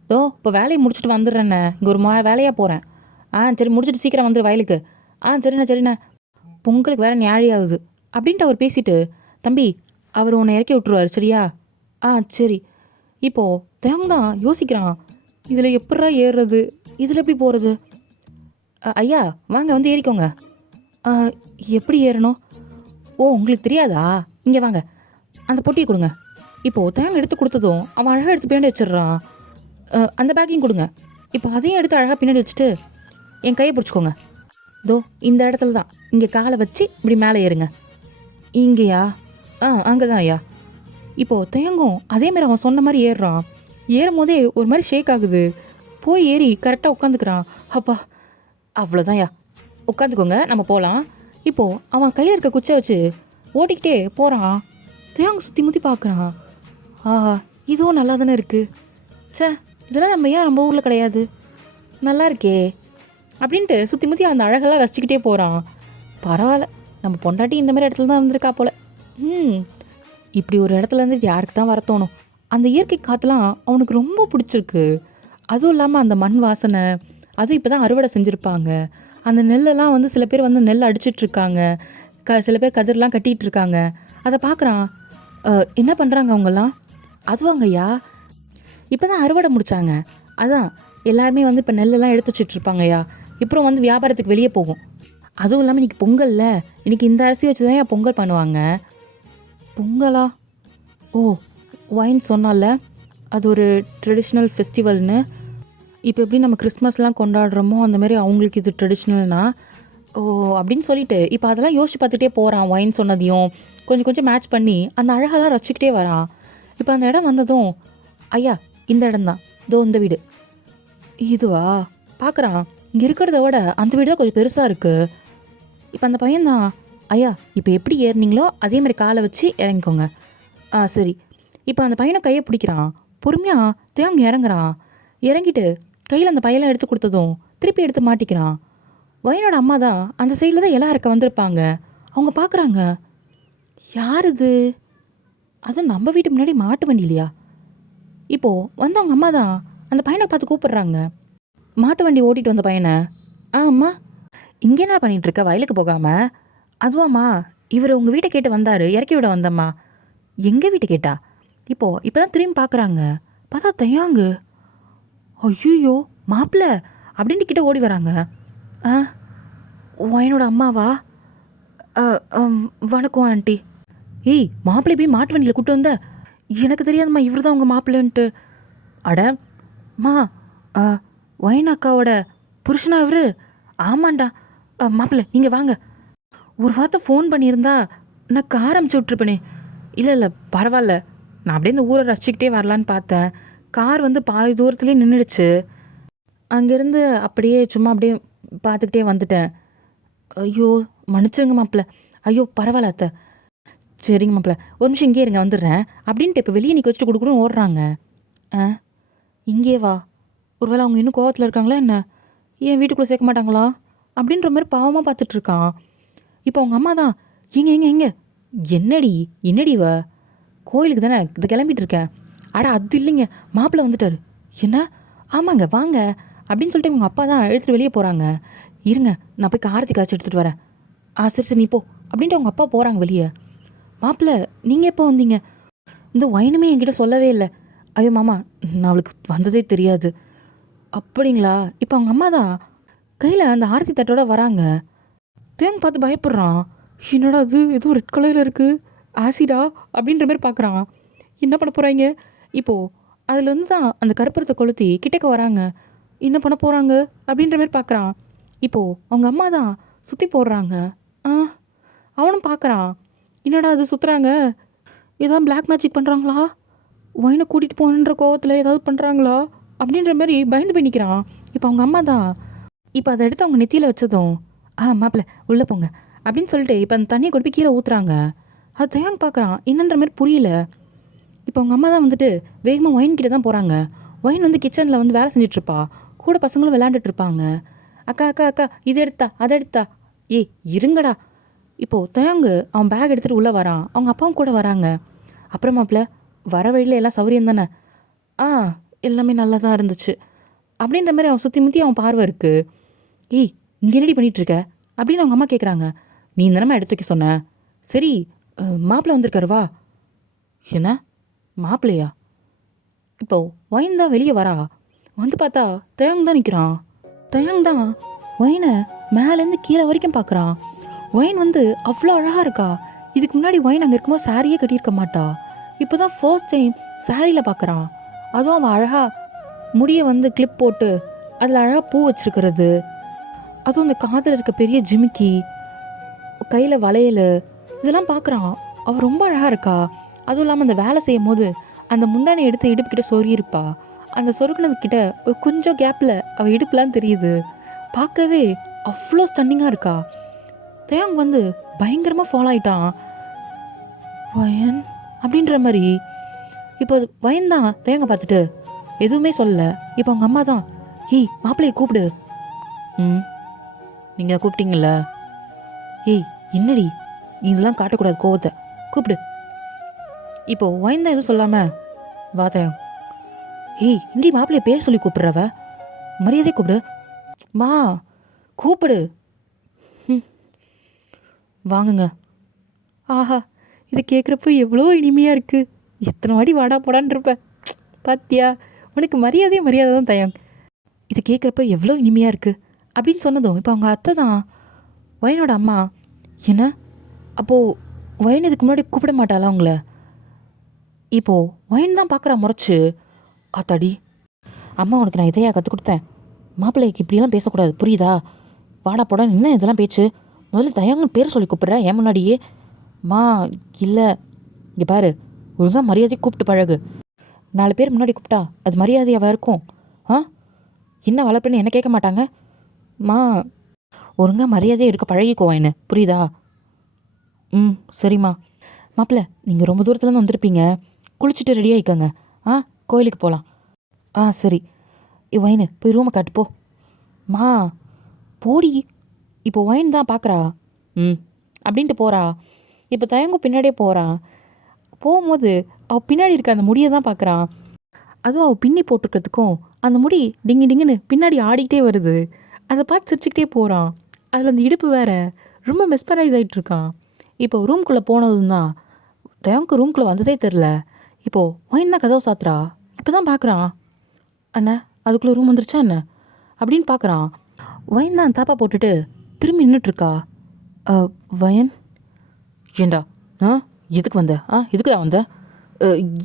தோ இப்போ வேலையை முடிச்சுட்டு வந்துடுறேண்ணே, இங்கே ஒரு வேலையாக போகிறேன். சரி முடிச்சுட்டு சீக்கிரம் வந்துடு வயலுக்கு. சரிண்ணே சரிண்ணே, பொங்கலுக்கு வேறு ஞாழி ஆகுது அப்படின்ட்டு அவர் பேசிட்டு, தம்பி அவர் உன்னை இறக்கி விட்டுருவார் சரியா? சரி. இப்போது தேங்க தான் யோசிக்கிறான், இதில் எப்படா ஏறுறது, இதில் எப்படி போகிறது? ஐயா வாங்க வந்து ஏறிக்கோங்க. எப்படி ஏறணும்? ஓ உங்களுக்கு தெரியாதா? இங்கே வாங்க, அந்த பொட்டியை கொடுங்க. இப்போது தேங்க எடுத்து கொடுத்ததும் அவன் அழகாக எடுத்து பின்னாடி வச்சிடுறான். அந்த பேக்கையும் கொடுங்க. இப்போ அதையும் எடுத்து அழகாக பின்னாடி வச்சுட்டு என் கையை பிடிச்சிக்கோங்க. தோ இந்த இடத்துல தான், இங்கே காலை வச்சு இப்படி மேலே ஏறுங்க. இங்கேயா? அங்கே தான் ஐயா. இப்போது தேங்கும் அதேமாரி அவன் சொன்ன மாதிரி ஏறுறான். ஏறும் போதே ஒரு மாதிரி ஷேக் ஆகுது. போய் ஏறி கரெக்டாக உட்காந்துக்கிறான். அப்பா அவ்வளோதான் ஐயா, உட்காந்துக்கோங்க நம்ம போகலாம். இப்போது அவன் கையில் இருக்க குச்சை வச்சு ஓட்டிக்கிட்டே போகிறான். தேங்க சுற்றி முற்றி பார்க்குறான். இதுவும் நல்லா தானே இருக்குது. சே இதெல்லாம் நம்ம ஏன் நம்ம ஊரில் கிடையாது, நல்லா இருக்கே அப்படின்ட்டு சுற்றி முற்றி அந்த அழகெல்லாம் ரசிச்சுக்கிட்டே போகிறான். பரவாயில்ல, நம்ம பொண்டாட்டி இந்த மாதிரி இடத்துல தான் இருந்திருக்கா போல். இப்படி ஒரு இடத்துல இருந்துட்டு யாருக்கு தான் வர தோணும்? அந்த இயற்கை காற்றுலாம் அவனுக்கு ரொம்ப பிடிச்சிருக்கு. அதுவும் இல்லாமல் அந்த மண் வாசனை, அதுவும் இப்போ தான் அறுவடை செஞ்சுருப்பாங்க. அந்த நெல்லெல்லாம் வந்து சில பேர் வந்து நெல் அடிச்சிட்ருக்காங்க, சில பேர் கதிரெலாம் கட்டிகிட்டு இருக்காங்க. அதை பார்க்குறான். என்ன பண்ணுறாங்க அவங்கெல்லாம்? அதுவாங்கய்யா இப்போ தான் அறுவடை முடித்தாங்க, அதான் எல்லாருமே வந்து இப்போ நெல்லெல்லாம் எடுத்து வச்சிட்ருப்பாங்கய்யா. அப்புறம் வந்து வியாபாரத்துக்கு வெளியே போகும். அதுவும் இல்லாமல் இன்றைக்கி பொங்கலில், இன்றைக்கி இந்த அரிசி வச்சு தான் பொங்கல் பண்ணுவாங்க. பொங்கலா? ஓ ஒயின் சொன்னால அது ஒரு ட்ரெடிஷ்னல் ஃபெஸ்டிவல்னு. இப்போ எப்படி நம்ம கிறிஸ்மஸ்லாம் கொண்டாடுறோமோ அந்தமாரி அவங்களுக்கு இது ட்ரெடிஷ்னல்னா, ஓ அப்படின்னு சொல்லிட்டு இப்போ அதெல்லாம் யோசிச்சு பார்த்துட்டே போகிறான். ஒயின் சொன்னதையும் கொஞ்சம் கொஞ்சம் மேட்ச் பண்ணி அந்த அழகெல்லாம் ரசிச்சுக்கிட்டே வரான். இப்போ அந்த இடம் வந்ததும், ஐயா இந்த இடம்தான், தோ இந்த வீடு. இதுவா? பார்க்குறான். இங்கே இருக்கிறத விட அந்த வீடு தான் கொஞ்சம் பெருசாக இருக்குது. இப்போ அந்த பையன்தான், ஐயா இப்போ எப்படி ஏறினீங்களோ அதே மாதிரி காலை வச்சு இறங்கிக்கோங்க. சரி. இப்போ அந்த பையனை கையை பிடிக்கிறான். பொறுமையாக தேங்க இறங்குறான். இறங்கிட்டு கையில் அந்த பையெல்லாம் எடுத்து கொடுத்ததும் திருப்பி எடுத்து மாட்டிக்கிறான். ஒயினோட அம்மா தான் அந்த சைடில் தான் எல்லாம் இருக்க வந்திருப்பாங்க. அவங்க பார்க்குறாங்க, யார் இது? அதுவும் நம்ம வீட்டு முன்னாடி மாட்டு வண்டி இல்லையா? இப்போது வந்து அவங்க அம்மா தான் அந்த பையனை பார்த்து கூப்பிடுறாங்க. மாட்டு வண்டி ஓட்டிகிட்டு வந்த பையனை. அம்மா இங்கே என்ன பண்ணிகிட்ருக்க வயலுக்கு போகாமல்? அதுவாம்மா இவர் உங்கள் வீட்டை கேட்டு வந்தார், இறக்கி விட வந்தம்மா. எங்கள் வீட்டை கேட்டா? இப்போ தான் திரும்பி பார்க்குறாங்க. பார்த்தா தயாங்கு. ஐயோ மாப்பிள்ள அப்படின்ட்டு கிட்ட ஓடி வராங்க. ஆ ஒயனோட அம்மாவா? அ, வணக்கம் ஆண்டி. ஏய் மாப்பிள்ளை போய் மாட்டு வண்டியில் கூட்டு வந்த? எனக்கு தெரியாதும்மா இவர் தான் உங்கள் மாப்பிள்ளைன்ட்டு. அட மா, ஒயின் அக்காவோட புருஷனா இவரு? ஆமாண்டா. மாப்பிள்ளை நீங்கள் வாங்க. ஒரு வார்த்தை ஃபோன் பண்ணியிருந்தா நான் கார் அமுச்சு விட்ருப்பேனே. இல்லை இல்லை பரவாயில்ல, நான் அப்படியே இந்த ஊரை ரசிச்சுக்கிட்டே வரலான்னு பார்த்தேன். கார் வந்து பாதி தூரத்துலேயே நின்றுடுச்சு. அங்கேருந்து அப்படியே சும்மா அப்படியே பார்த்துக்கிட்டே வந்துட்டேன். ஐயோ மன்னிச்சிருங்க மாப்பிள்ள. ஐயோ பரவாயில்ல அத்தை. சரிங்க மாப்பிள்ள, ஒரு நிமிஷம் இங்கே இருங்க வந்துடுறேன் அப்படின்ட்டு இப்போ வெளியே நிற்க வச்சுட்டு கொடுக்குறோன்னு ஓடுறாங்க. ஆ இங்கே வா. ஒருவேளை அவங்க இன்னும் கோவத்தில் இருக்காங்களா என்ன? ஏன் வீட்டுக்குள்ளே சேர்க்க மாட்டாங்களா அப்படின்ற மாதிரி பாவமாக பார்த்துட்ருக்கான். இப்போ அவங்க அம்மா தான், எங்க என்னடி என்னடி இவ? கோயிலுக்கு தானே இதை கிளம்பிட்டு இருக்கேன். அட அது இல்லைங்க, மாப்பிள்ளை வந்துட்டாரு. என்ன? ஆமாங்க வாங்க அப்படின்னு சொல்லிட்டு உங்கள் அப்பா தான் எடுத்துகிட்டு வெளியே போகிறாங்க. இருங்க நான் போய் காரத்தி காய்ச்சி எடுத்துகிட்டு வரேன். சரி சரி நீ போ அப்படின்ட்டு அவங்க அப்பா போகிறாங்க வெளியே. மாப்பிள்ளை நீங்கள் எப்போ வந்தீங்க? இந்த ஒயினுமே என்கிட்ட சொல்லவே இல்லை. ஐயோ மாமா, நான் அவளுக்கு வந்ததே தெரியாது. அப்படிங்களா? இப்போ அவங்க அம்மா தான் கையில் அந்த ஆரத்தி தட்டோட வராங்க. தேங்க பார்த்து பயப்படுறான். என்னடா அது ஏதோ ரெட் கலரில் இருக்குது, ஆசிடா அப்படின்ற மாதிரி பார்க்குறான். என்ன பண்ண போகிறாங்க இப்போது? அதில் வந்து தான் அந்த கருப்பூரத்தை கொளுத்தி கிட்டக்க வராங்க. என்ன பண்ண போகிறாங்க அப்படின்ற மாதிரி பார்க்குறான். இப்போது அவங்க அம்மா தான் சுற்றி போடுறாங்க. அவனும் பார்க்குறான். என்னடா அது சுற்றுறாங்க, ஏதாவது பிளாக் மேஜிக் பண்ணுறாங்களா? ஒயினை கூட்டிகிட்டு போகணுன்ற கோவத்தில் ஏதாவது பண்ணுறாங்களா அப்படின்ற மாதிரி பயந்து போய் நிற்கிறான். இப்போ அவங்க அம்மா தான் இப்போ அதை எடுத்து அவங்க நெத்தியில் வச்சதும், மாப்பிள்ள உள்ளே போங்க அப்படின்னு சொல்லிட்டு இப்போ அந்த தண்ணியை கொண்டு போய் கீழே ஊற்றுறாங்க. அது தேங்க பார்க்குறான், என்னன்ற மாதிரி புரியல. இப்போ அவங்க அம்மா தான் வந்துட்டு வேகமாக ஒயின் கிட்ட தான் போகிறாங்க. ஒயின் வந்து கிச்சனில் வந்து வேலை செஞ்சிட்ருப்பா. கூட பசங்களும் விளையாண்டுட்டு இருப்பாங்க. அக்கா அக்கா அக்கா இது எடுத்தா அதை எடுத்தா. ஏய் இருங்கடா. இப்போது தேங்கு அவன் பேக் எடுத்துகிட்டு உள்ளே வரான். அவங்க அப்பாவும் கூட வராங்க. அப்புறம் மாப்பிள்ள வர வழியில் எல்லாம் சௌரியம் தானே? எல்லாமே நல்லா தான் இருந்துச்சு அப்படின்ற மாதிரி அவன் சுற்றி முற்றி அவன் பார்வை இருக்குது. ஏய் இங்கே என்னடி பண்ணிகிட்ருக்க அப்படின்னு அவங்க அம்மா கேட்குறாங்க. நீ இந்த நேரமாக எடுத்து வைக்க சொன்ன. சரி மாப்பிள்ளை வந்திருக்காரு வா. என்ன மாப்பிள்ளையா? இப்போ ஒயின் தான் வெளியே வரா. வந்து பார்த்தா தயங் தான் நிற்கிறான். தயங் தான் ஒயினை மேலேருந்து கீழே வரைக்கும் பார்க்குறான். ஒயின் வந்து அவ்வளோ அழகாக இருக்கா. இதுக்கு முன்னாடி ஒயின் அங்கே இருக்கும்போது சாரியே கட்டியிருக்க மாட்டா. இப்போ தான் ஃபர்ஸ்ட் டைம் சாரியில் பார்க்குறான். அதுவும் அவன் அழகாக முடியை வந்து கிளிப் போட்டு அதில் அழகாக பூ வச்சுருக்கிறது, அதுவும் அந்த காதில் இருக்க பெரிய ஜிமிக்கி, கையில் வளையல், இதெல்லாம் பார்க்குறான். அவள் ரொம்ப அழகாக இருக்கா. அதுவும் இல்லாமல் அந்த வேலை செய்யும் போது அந்த முந்தானை எடுத்து இடுப்புக்கிட்ட சொருகிருப்பா. அந்த சொருகினதுக்கிட்ட ஒரு கொஞ்சம் கேப்பில் அவள் இடுப்புலாம் தெரியுது. பார்க்கவே அவ்வளோ ஸ்டன்னிங்காக இருக்கா. தேங் வந்து பயங்கரமாக ஃபாலோ ஆகிட்டான். வயன் அப்படின்ற மாதிரி. இப்போ வயன் தான் தேங்க பார்த்துட்டு எதுவுமே சொல்லல. இப்போ அவங்க அம்மா தான், ஏய் மாப்பிள்ளையை கூப்பிடு. நீங்கள் கூப்பிட்டீங்கள? ஏய் என்னடி நீ இதெல்லாம் காட்டக்கூடாது கோவத்தை, கூப்பிடு. இப்போ வயன் தான் எதுவும் சொல்லாமல் வா தேங். ஏய் இண்டி மாப்பிள்ளைய பேர் சொல்லி கூப்பிட்றவ, மரியாதை கூப்பிடு. மா கூப்பிடு. வாங்குங்க. ஆஹா இதை கேட்குறப்போ எவ்வளோ இனிமையாக இருக்குது. எத்தனை வாடி வாடா போடான்னு இருப்ப. பாத்தியா உனக்கு மரியாதை தான் தயங். இதை கேட்குறப்ப எவ்வளோ இனிமையாக இருக்குது அப்படின்னு சொன்னதும் இப்போ அவங்க அத்தை தான் வயனோட அம்மா. என்ன அப்போது வயன் இதுக்கு முன்னாடி கூப்பிட மாட்டாளா அவங்கள? இப்போது வயன் தான் பார்க்குறா முறைச்சு. ஆத்தாடி அம்மா உனக்கு நான் இதையா கற்றுக் கொடுத்தேன்? மாப்பிள்ளைக்கு இப்படியெல்லாம் பேசக்கூடாது புரியுதா? வாடா போடா என்ன இதெல்லாம் பேச்சு? முதல்ல தயங்கன்னு பேர் சொல்லி கூப்பிட்றேன் என் முன்னாடியே. மா இல்லை இங்கே பாரு, ஒழுங்காக மரியாதை கூப்பிட்டு பழகு. 4 பேர் முன்னாடி கூப்பிட்டா அது மரியாதையாக இருக்கும். என்ன வளர்ப்புன்னு என்ன கேட்க மாட்டாங்க. மா ஒழுங்காக மரியாதையாக இருக்க பழகிக்கோ என்ன, புரியுதா? சரிம்மா. மாப்பிள்ள நீங்கள் ரொம்ப தூரத்துலேருந்து வந்திருப்பீங்க, குளிச்சுட்டு ரெடி ஆகிக்கோங்க. கோயிலுக்கு போகலாம். சரி ஒயினு போய் ரூமை காட்டு போ. மா போடி. இப்போ ஒயின் தான் பார்க்குறா. அப்படின்ட்டு போகிறா. இப்போ தயங்கும் பின்னாடியே போகிறான். போகும்போது அவள் பின்னாடி இருக்க அந்த முடியை தான் பார்க்குறான். அதுவும் அவள் பின்னி போட்டுருக்கிறதுக்கும் அந்த முடி டிங்கு டிங்குன்னு பின்னாடி ஆடிக்கிட்டே வருது. அதை பார்த்து சிரிச்சுக்கிட்டே போகிறான். அதில் அந்த இடுப்பு வேற ரொம்ப மெஸ்பரைஸ் ஆகிட்டுருக்கான். இப்போ ரூம்குள்ளே போனதும் தான் தயங்கு ரூம்குள்ளே வந்ததே தெரில. இப்போது ஒயின் தான் கதவை சாத்துறா. இப்போ தான் பார்க்குறான். அண்ணா அதுக்குள்ளே ரூம் வந்துருச்சா என்ன அப்படின்னு பார்க்குறான். ஒயின் தான் தாப்பா போட்டுட்டு திரும்பி நின்றுட்டுருக்கா. வயன் ஏண்டா ஆ எதுக்கு வந்த எதுக்குடா வந்த?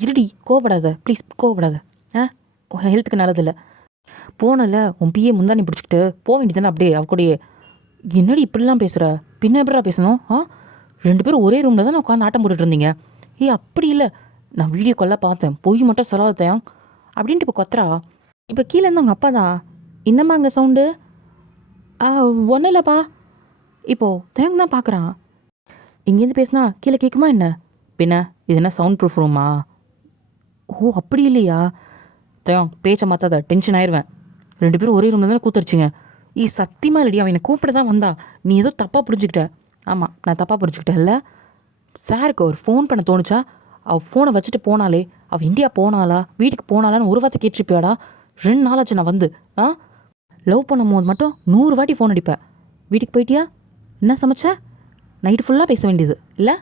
இருடி கோவப்படாத ப்ளீஸ் கோவப்படாத. உன் ஹெல்த்துக்கு நல்லதில்லை. போனல உன் பிஏ முந்தானி பிடிச்சிக்கிட்டு போக வேண்டியதானே அப்படியே அவ கூடயே. என்னடி இப்படிலாம் பேசுகிற? பின்ன எப்படிடா பேசணும்? 2 பேரும் ஒரே ரூமில் தான் உட்காந்து ஆட்டம் போட்டுட்டு இருந்தீங்க. அப்படி இல்லை, நான் வீடியோ காலில் பார்த்தேன், பொய் மட்டும் சொல்லாத தயம் அப்படின்ட்டு இப்போ கொத்துறா. இப்போ கீழே இருந்து அவங்க அப்பா தான், என்னம்மா அங்கே சவுண்டு? ஒன்றும் இல்லைப்பா. இப்போது தயங்க தான் பார்க்குறான். இங்கேருந்து பேசினா கீழே கேட்குமா என்ன? பின்ன இது என்ன சவுண்ட் ப்ரூஃப் ரூமா? ஓ அப்படி இல்லையா? தயம் பேச்சை மாற்றாத, டென்ஷன் ஆயிடுவேன். 2 பேரும் ஒரே ரூமில் தானே கூத்துருச்சிங்க. சத்தியமாக இல்லடி, அவன் என்னை கூப்பிட தான் வந்தா. நீ ஏதோ தப்பாக புரிஞ்சுக்கிட்ட. ஆமாம் நான் தப்பாக புரிஞ்சுக்கிட்டேன்ல. சாருக்கு ஒரு ஃபோன் பண்ண தோணுச்சா? அவள் ஃபோனை வச்சுட்டு போனாலே, அவள் இந்தியா போனாளா வீட்டுக்கு போனாலான்னு ஒரு வார்த்தை கேட்டிருப்பியாடா? 2 நாளாச்சு நான் வந்து. லவ் பண்ணும் போது மட்டும் 100 வாட்டி ஃபோன் அடிப்பேன். வீட்டுக்கு போயிட்டியா? என்ன சமைச்ச? நைட்டு ஃபுல்லாக பேச வேண்டியது இல்லை?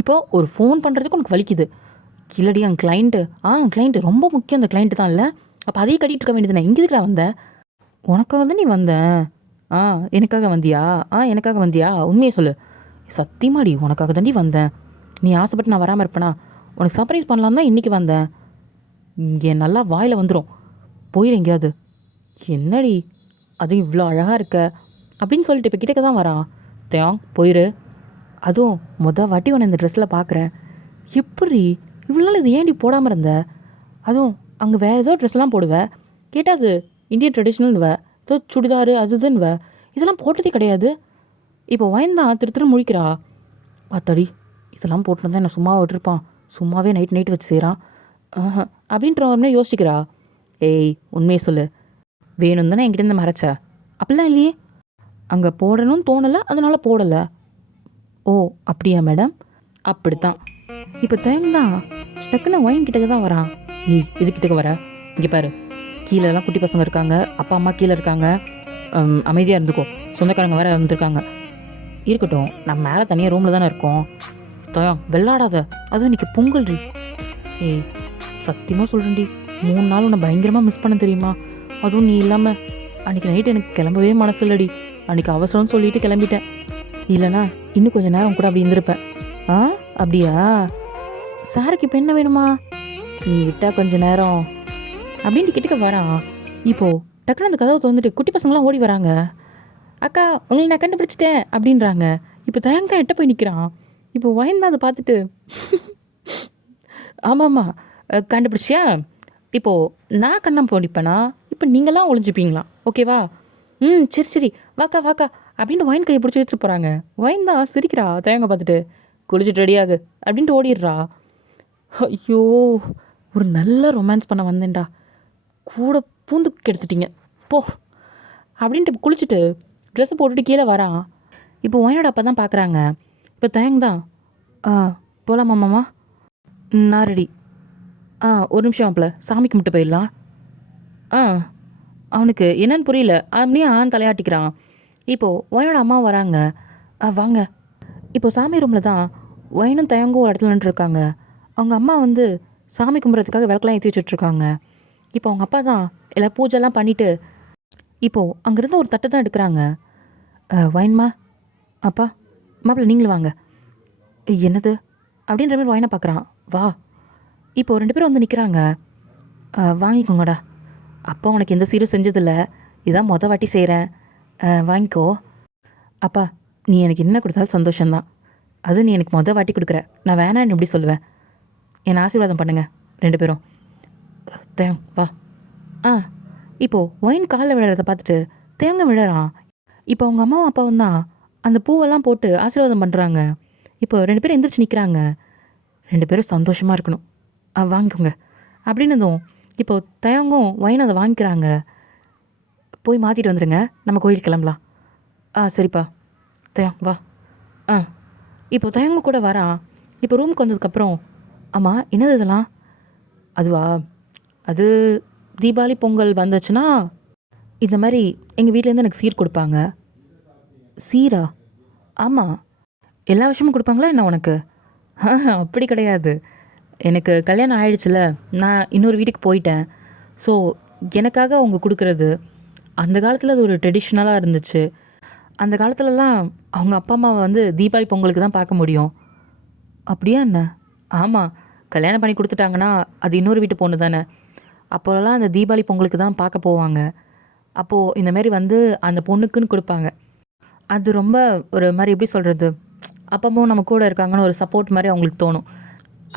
இப்போது ஒரு ஃபோன் பண்ணுறதுக்கு உனக்கு வலிக்குது. இல்லடி என் கிளைண்ட்டு ரொம்ப முக்கியம். அந்த கிளைண்ட்டு தான் இல்லை? அப்போ அதையே கட்டிகிட்டு இருக்க வேண்டியது. நான் எங்கே இருக்கிற வந்த? உனக்காக தான் நீ வந்த. எனக்காக வந்தியா? உண்மையை சொல்லு. சத்தியமாடி உனக்காக தாண்டி வந்தேன். நீ ஆசைப்பட்டு நான் வராமல் இருப்பேனா? உனக்கு சர்ப்ரைஸ் பண்ணலாம் தான் இன்றைக்கி வந்தேன். இங்கே நல்லா வாயில் வந்துடும். போயிடு எங்கேயாவது. என்னடி அதுவும் இவ்வளோ அழகாக இருக்க அப்படின்னு சொல்லிட்டு இப்போ கிட்டக்க தான் வரான். போயிரு. அதுவும் வாட்டி உன்னை இந்த ட்ரெஸ்ஸில் பார்க்குறேன். எப்படி இவ்வளோ நாள் இது ஏன்டி போடாமல் இருந்த? அதுவும் அங்கே வேறு ஏதோ ட்ரெஸ்லாம் போடுவேன். கேட்டால் அது இந்தியன் ட்ரெடிஷ்னல்னுவ, ஏதோ சுடிதாரு அது இதுன்னுவ. இதெல்லாம் போட்டதே கிடையாது. இப்போ வயந்தான் திரு முழிக்கிறா. பார்த்தாடி இதெல்லாம் போட்டுருந்தா என்ன சும்மா விட்டுருப்பான். சும்மாவே நைட்டு வச்சு செய்கிறான் அப்படின்றவனே யோசிக்கிறா. உண்மையை சொல்லு, வேணும் தானே என்கிட்ட மறைச்ச? அப்படிலாம் இல்லையே. அங்கே போடணும்னு தோணலை, அதனால போடலை. ஓ அப்படியா மேடம்? அப்படித்தான். இப்போ தேங்கதான் டக்குன்னு ஒயின் கிட்டக்க தான் வரான். இது கிட்டக்க வர. இங்கே பாரு, கீழெல்லாம் குட்டி பசங்க இருக்காங்க, அப்பா அம்மா கீழே இருக்காங்க, அமைதியாக இருந்துக்கோ. சொந்தக்காரங்க வேறு இருந்துருக்காங்க. இருக்கட்டும், நம்ம மேலே தனியாக ரூமில் தானே இருக்கோம். வெள்ளாடாத, அதுவும் இன்னைக்கு பொங்கல்டி. சத்தியமாக சொல்கிறேன்டி, 3 நாள் உன்னை பயங்கரமாக மிஸ் பண்ண தெரியுமா? அதுவும் நீ இல்லாமல் அன்றைக்கி நைட்டு எனக்கு கிளம்பவே மனசு இல்லடி. அன்றைக்கி அவசரம்னு சொல்லிட்டு கிளம்பிட்டேன். இல்லைனா இன்னும் கொஞ்சம் நேரம் கூட அப்படி இருந்திருப்பேன். அப்படியா? சாருக்கு இப்போ என்ன வேணுமா? நீ விட்டா கொஞ்ச நேரம் அப்படின்ட்டு கிட்டக்க வரான். இப்போது டக்குன்னு அந்த கதவை திறந்துட்டு குட்டி பசங்களாம் ஓடி வராங்க. அக்கா உங்களை நான் கண்டுபிடிச்சிட்டேன் அப்படின்றாங்க. இப்போ தயங்கா எட்ட போய் நிற்கிறான். இப்போ வயந்தான் அதை பார்த்துட்டு ஆமாம்மா கண்டுபிடிச்சியா? இப்போது நான் கண்ணம் போடிப்பேனா? இப்போ நீங்களாம் ஒளிஞ்சுப்பீங்களா? ஓகேவா? சரி வாக்கா அப்படின்ட்டு ஒயின் கையை பிடிச்சி எடுத்துகிட்டு போகிறாங்க. ஒயின் தான் சிரிக்கிறா தேங்க பார்த்துட்டு. குளிச்சுட்டு ரெடியாகு அப்படின்ட்டு ஓடிடுறா. ஐயோ, ஒரு நல்ல ரொமான்ஸ் பண்ண வந்தேன்டா, கூட பூந்து கெடுத்துட்டீங்க போ அப்படின்ட்டு குளிச்சுட்டு ட்ரெஸ்ஸை போட்டுட்டு கீழே வரான். இப்போ ஒயினோட அப்பா தான் பார்க்குறாங்க. இப்போ தான் போகலாமாம்மா? நான் ரெடி. ஒரு நிமிஷம் அப்பல சாமி கும்பிட்டு போயிடலாம். அவனுக்கு என்னன்னு புரியல, அப்படியே தலையாட்டிக்கிறான். இப்போது ஒயினோட அம்மா வராங்க. வாங்க. இப்போது சாமி ரூமில் தான் ஒயினும் தயங்கும் ஒரு இடத்துல நின்றுருக்காங்க. அவங்க அம்மா வந்து சாமி கும்பிட்றதுக்காக விளக்கெல்லாம் ஏற்றி வச்சுட்ருக்காங்க. இப்போ அவங்க அப்பா தான் எல்லாம் பூஜைலாம் பண்ணிவிட்டு இப்போது அங்கேருந்து ஒரு தட்டு தான் எடுக்கிறாங்க. ஒயின்மா, அப்பா, மாப்பிள்ள நீங்களும் வாங்க. என்னது அப்படின்ற மாதிரி ஒயினை பார்க்குறான். வா. இப்போது 2 பேரும் வந்து நிற்கிறாங்க. வாங்கிக்கோங்கடா, அப்பா உனக்கு எந்த சீரும் செஞ்சதில்லை, இதான் வாட்டி செய்கிறேன், வாங்கிக்கோ. அப்பா நீ எனக்கு என்ன கொடுத்தாலும் சந்தோஷந்தான், அதுவும் நீ எனக்கு வாட்டி கொடுக்குற, நான் வேணான்னு எப்படி சொல்லுவேன்? என்னை ஆசீர்வாதம் பண்ணுங்க 2 பேரும். வா. இப்போது ஒயின் காலில் விழுறதை பார்த்துட்டு தேங்க விழறான். இப்போ அவங்க அம்மாவும் அப்பாவும் தான் அந்த பூவெல்லாம் போட்டு ஆசீர்வாதம் பண்ணுறாங்க. இப்போ 2 பேரும் எந்திரிச்சு நிற்கிறாங்க. 2 பேரும் சந்தோஷமாக இருக்கணும், வாங்கிக்கோங்க அப்படின்னதும் இப்போது தயங்கும் ஒயின் அதை வாங்கிக்கிறாங்க. போய் மாற்றிட்டு வந்துடுங்க, நம்ம கோயிலுக்கு கிளம்பலாம். சரிப்பா. வா. இப்போ தயங்கு கூட வரான். இப்போ ரூமுக்கு வந்ததுக்கப்புறம், ஆமாம் என்னது இதெல்லாம்? அதுவா, அது தீபாவளி பொங்கல் வந்துச்சுன்னா இந்த மாதிரி எங்கள் வீட்டிலேருந்து எனக்கு சீர் கொடுப்பாங்க. சீரா? ஆமாம், எல்லா விஷயமும் கொடுப்பாங்களா என்ன உனக்கு? அப்படி கிடையாது, எனக்கு கல்யாணம் ஆயிடுச்சுல, நான் இன்னொரு வீட்டுக்கு போயிட்டேன். ஸோ எனக்காக அவங்க குடுக்குறது, அந்த காலத்தில அது ஒரு ட்ரெடிஷ்னலா இருந்துச்சு. அந்த காலத்துலலாம் அவங்க அப்பா, அம்மாவ வந்து தீபாவளி, பொங்கலுக்கு தான் பார்க்க முடியும். அப்படியா என்ன? ஆமா. கல்யாணம் பண்ணி குடுத்துட்டாங்கன்னா, அது இன்னொரு வீட்டு பொண்ணு தானே. அப்போலாம் அந்த தீபாவளி, பொங்கலுக்கு தான் பார்க்க போவாங்க. அப்போ இந்த மாரி வந்து அந்த பொண்ணுக்குன்னு குடுப்பாங்க. அது ரொம்ப ஒரு மாரி எப்படி சொல்றது? அப்பா, அம்மாவும் நம்ம கூட இருக்காங்கன்னு ஒரு சப்போர்ட் மாரி அவங்களுக்கு தோணும்.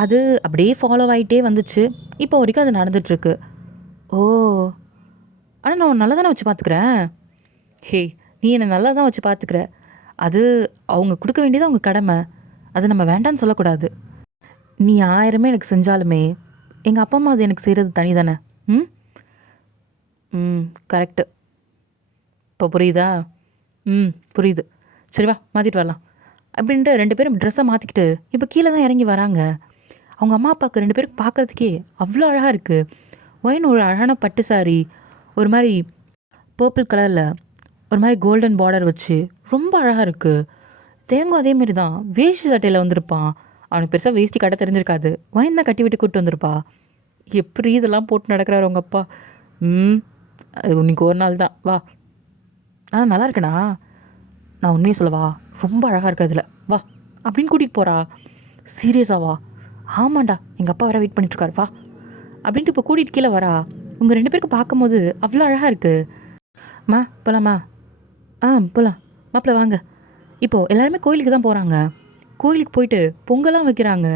அது அப்படியே ஃபாலோ ஆயிட்டே வந்துச்சு. இப்போ வரைக்கும் அது நடந்துட்டுருக்கு. ஓ! ஆனா நான் உன்ன நல்லா தானே வச்சு பார்த்துக்கிறேன். ஹேய்! நீ என்ன நல்லா தான் வச்சு பார்த்துக்கிற. அது அவங்க குடுக்க வேண்டியது அவங்க கடமை. அத நம்ம வேண்டான்னு சொல்லக்கூடாது. நீ 1000மே எனக்கு செஞ்சாலுமே, எங்க அப்பா, அம்மா அது எனக்கு செய்றது தனி தானே. ம்? ம். கரெக்ட்டு. இப்போ புரியுதா? ம். புரியுது. சரி வா மாத்திட்டு வரலாம். அப்படின்ட்டு 2 பேரும் ட்ரெஸ்ஸ மாத்திக்கிட்டு, இப்ப கீழ தான் இறங்கி வராங்க. அவங்க அம்மா, அப்பாவுக்கு 2 பேருக்கு பார்க்கறதுக்கே அவ்ளோ அழகா இருக்கு. ஒயின் ஒரு அழகான பட்டு சாரி, ஒரு மாரி பர்பிள் கலர்ல, ஒரு மாரி கோல்டன் பார்டர் வச்சு, ரொம்ப அழகா இருக்கு. தேங்கும் அதே மாரி தான். வேஷ்டி சட்டையில வந்திருப்பான். அவனுக்கு பெருசா வேஷ்டி கட்ட தெரிஞ்சிருக்காது. ஒயின் தான் கட்டி விட்டு கூட்டு வந்திருப்பா. எப்படி இதெல்லாம் போட்டு நடக்கிறாரு உங்க அப்பா? ம். அது இன்னைக்கு ஒரு நாள் தான். வா. நல்லா இருக்கேனா? நான் உண்மைய சொல்லவா? ரொம்ப அழகா இருக்கு அதுல. வா. அப்படின்னு கூட்டிட்டு போறா. சீரியஸாவா? ஆமாண்டா. எங்க அப்பா வேற வெயிட் பண்ணிட்டு இருக்காரு. வா. அப்படின்ட்டு இப்போ கூட்டிட்டு கீழ வரா. உங்க 2 பேருக்கு பார்க்கும்போது அவ்ளோ அழகா இருக்கு. அம்மா போலாமா? போலாம். மாப்பிள வாங்க. இப்போ எல்லாருமே கோயிலுக்கு தான் போறாங்க. கோயிலுக்கு போயிட்டு பொங்கலாம் வைக்கிறாங்க.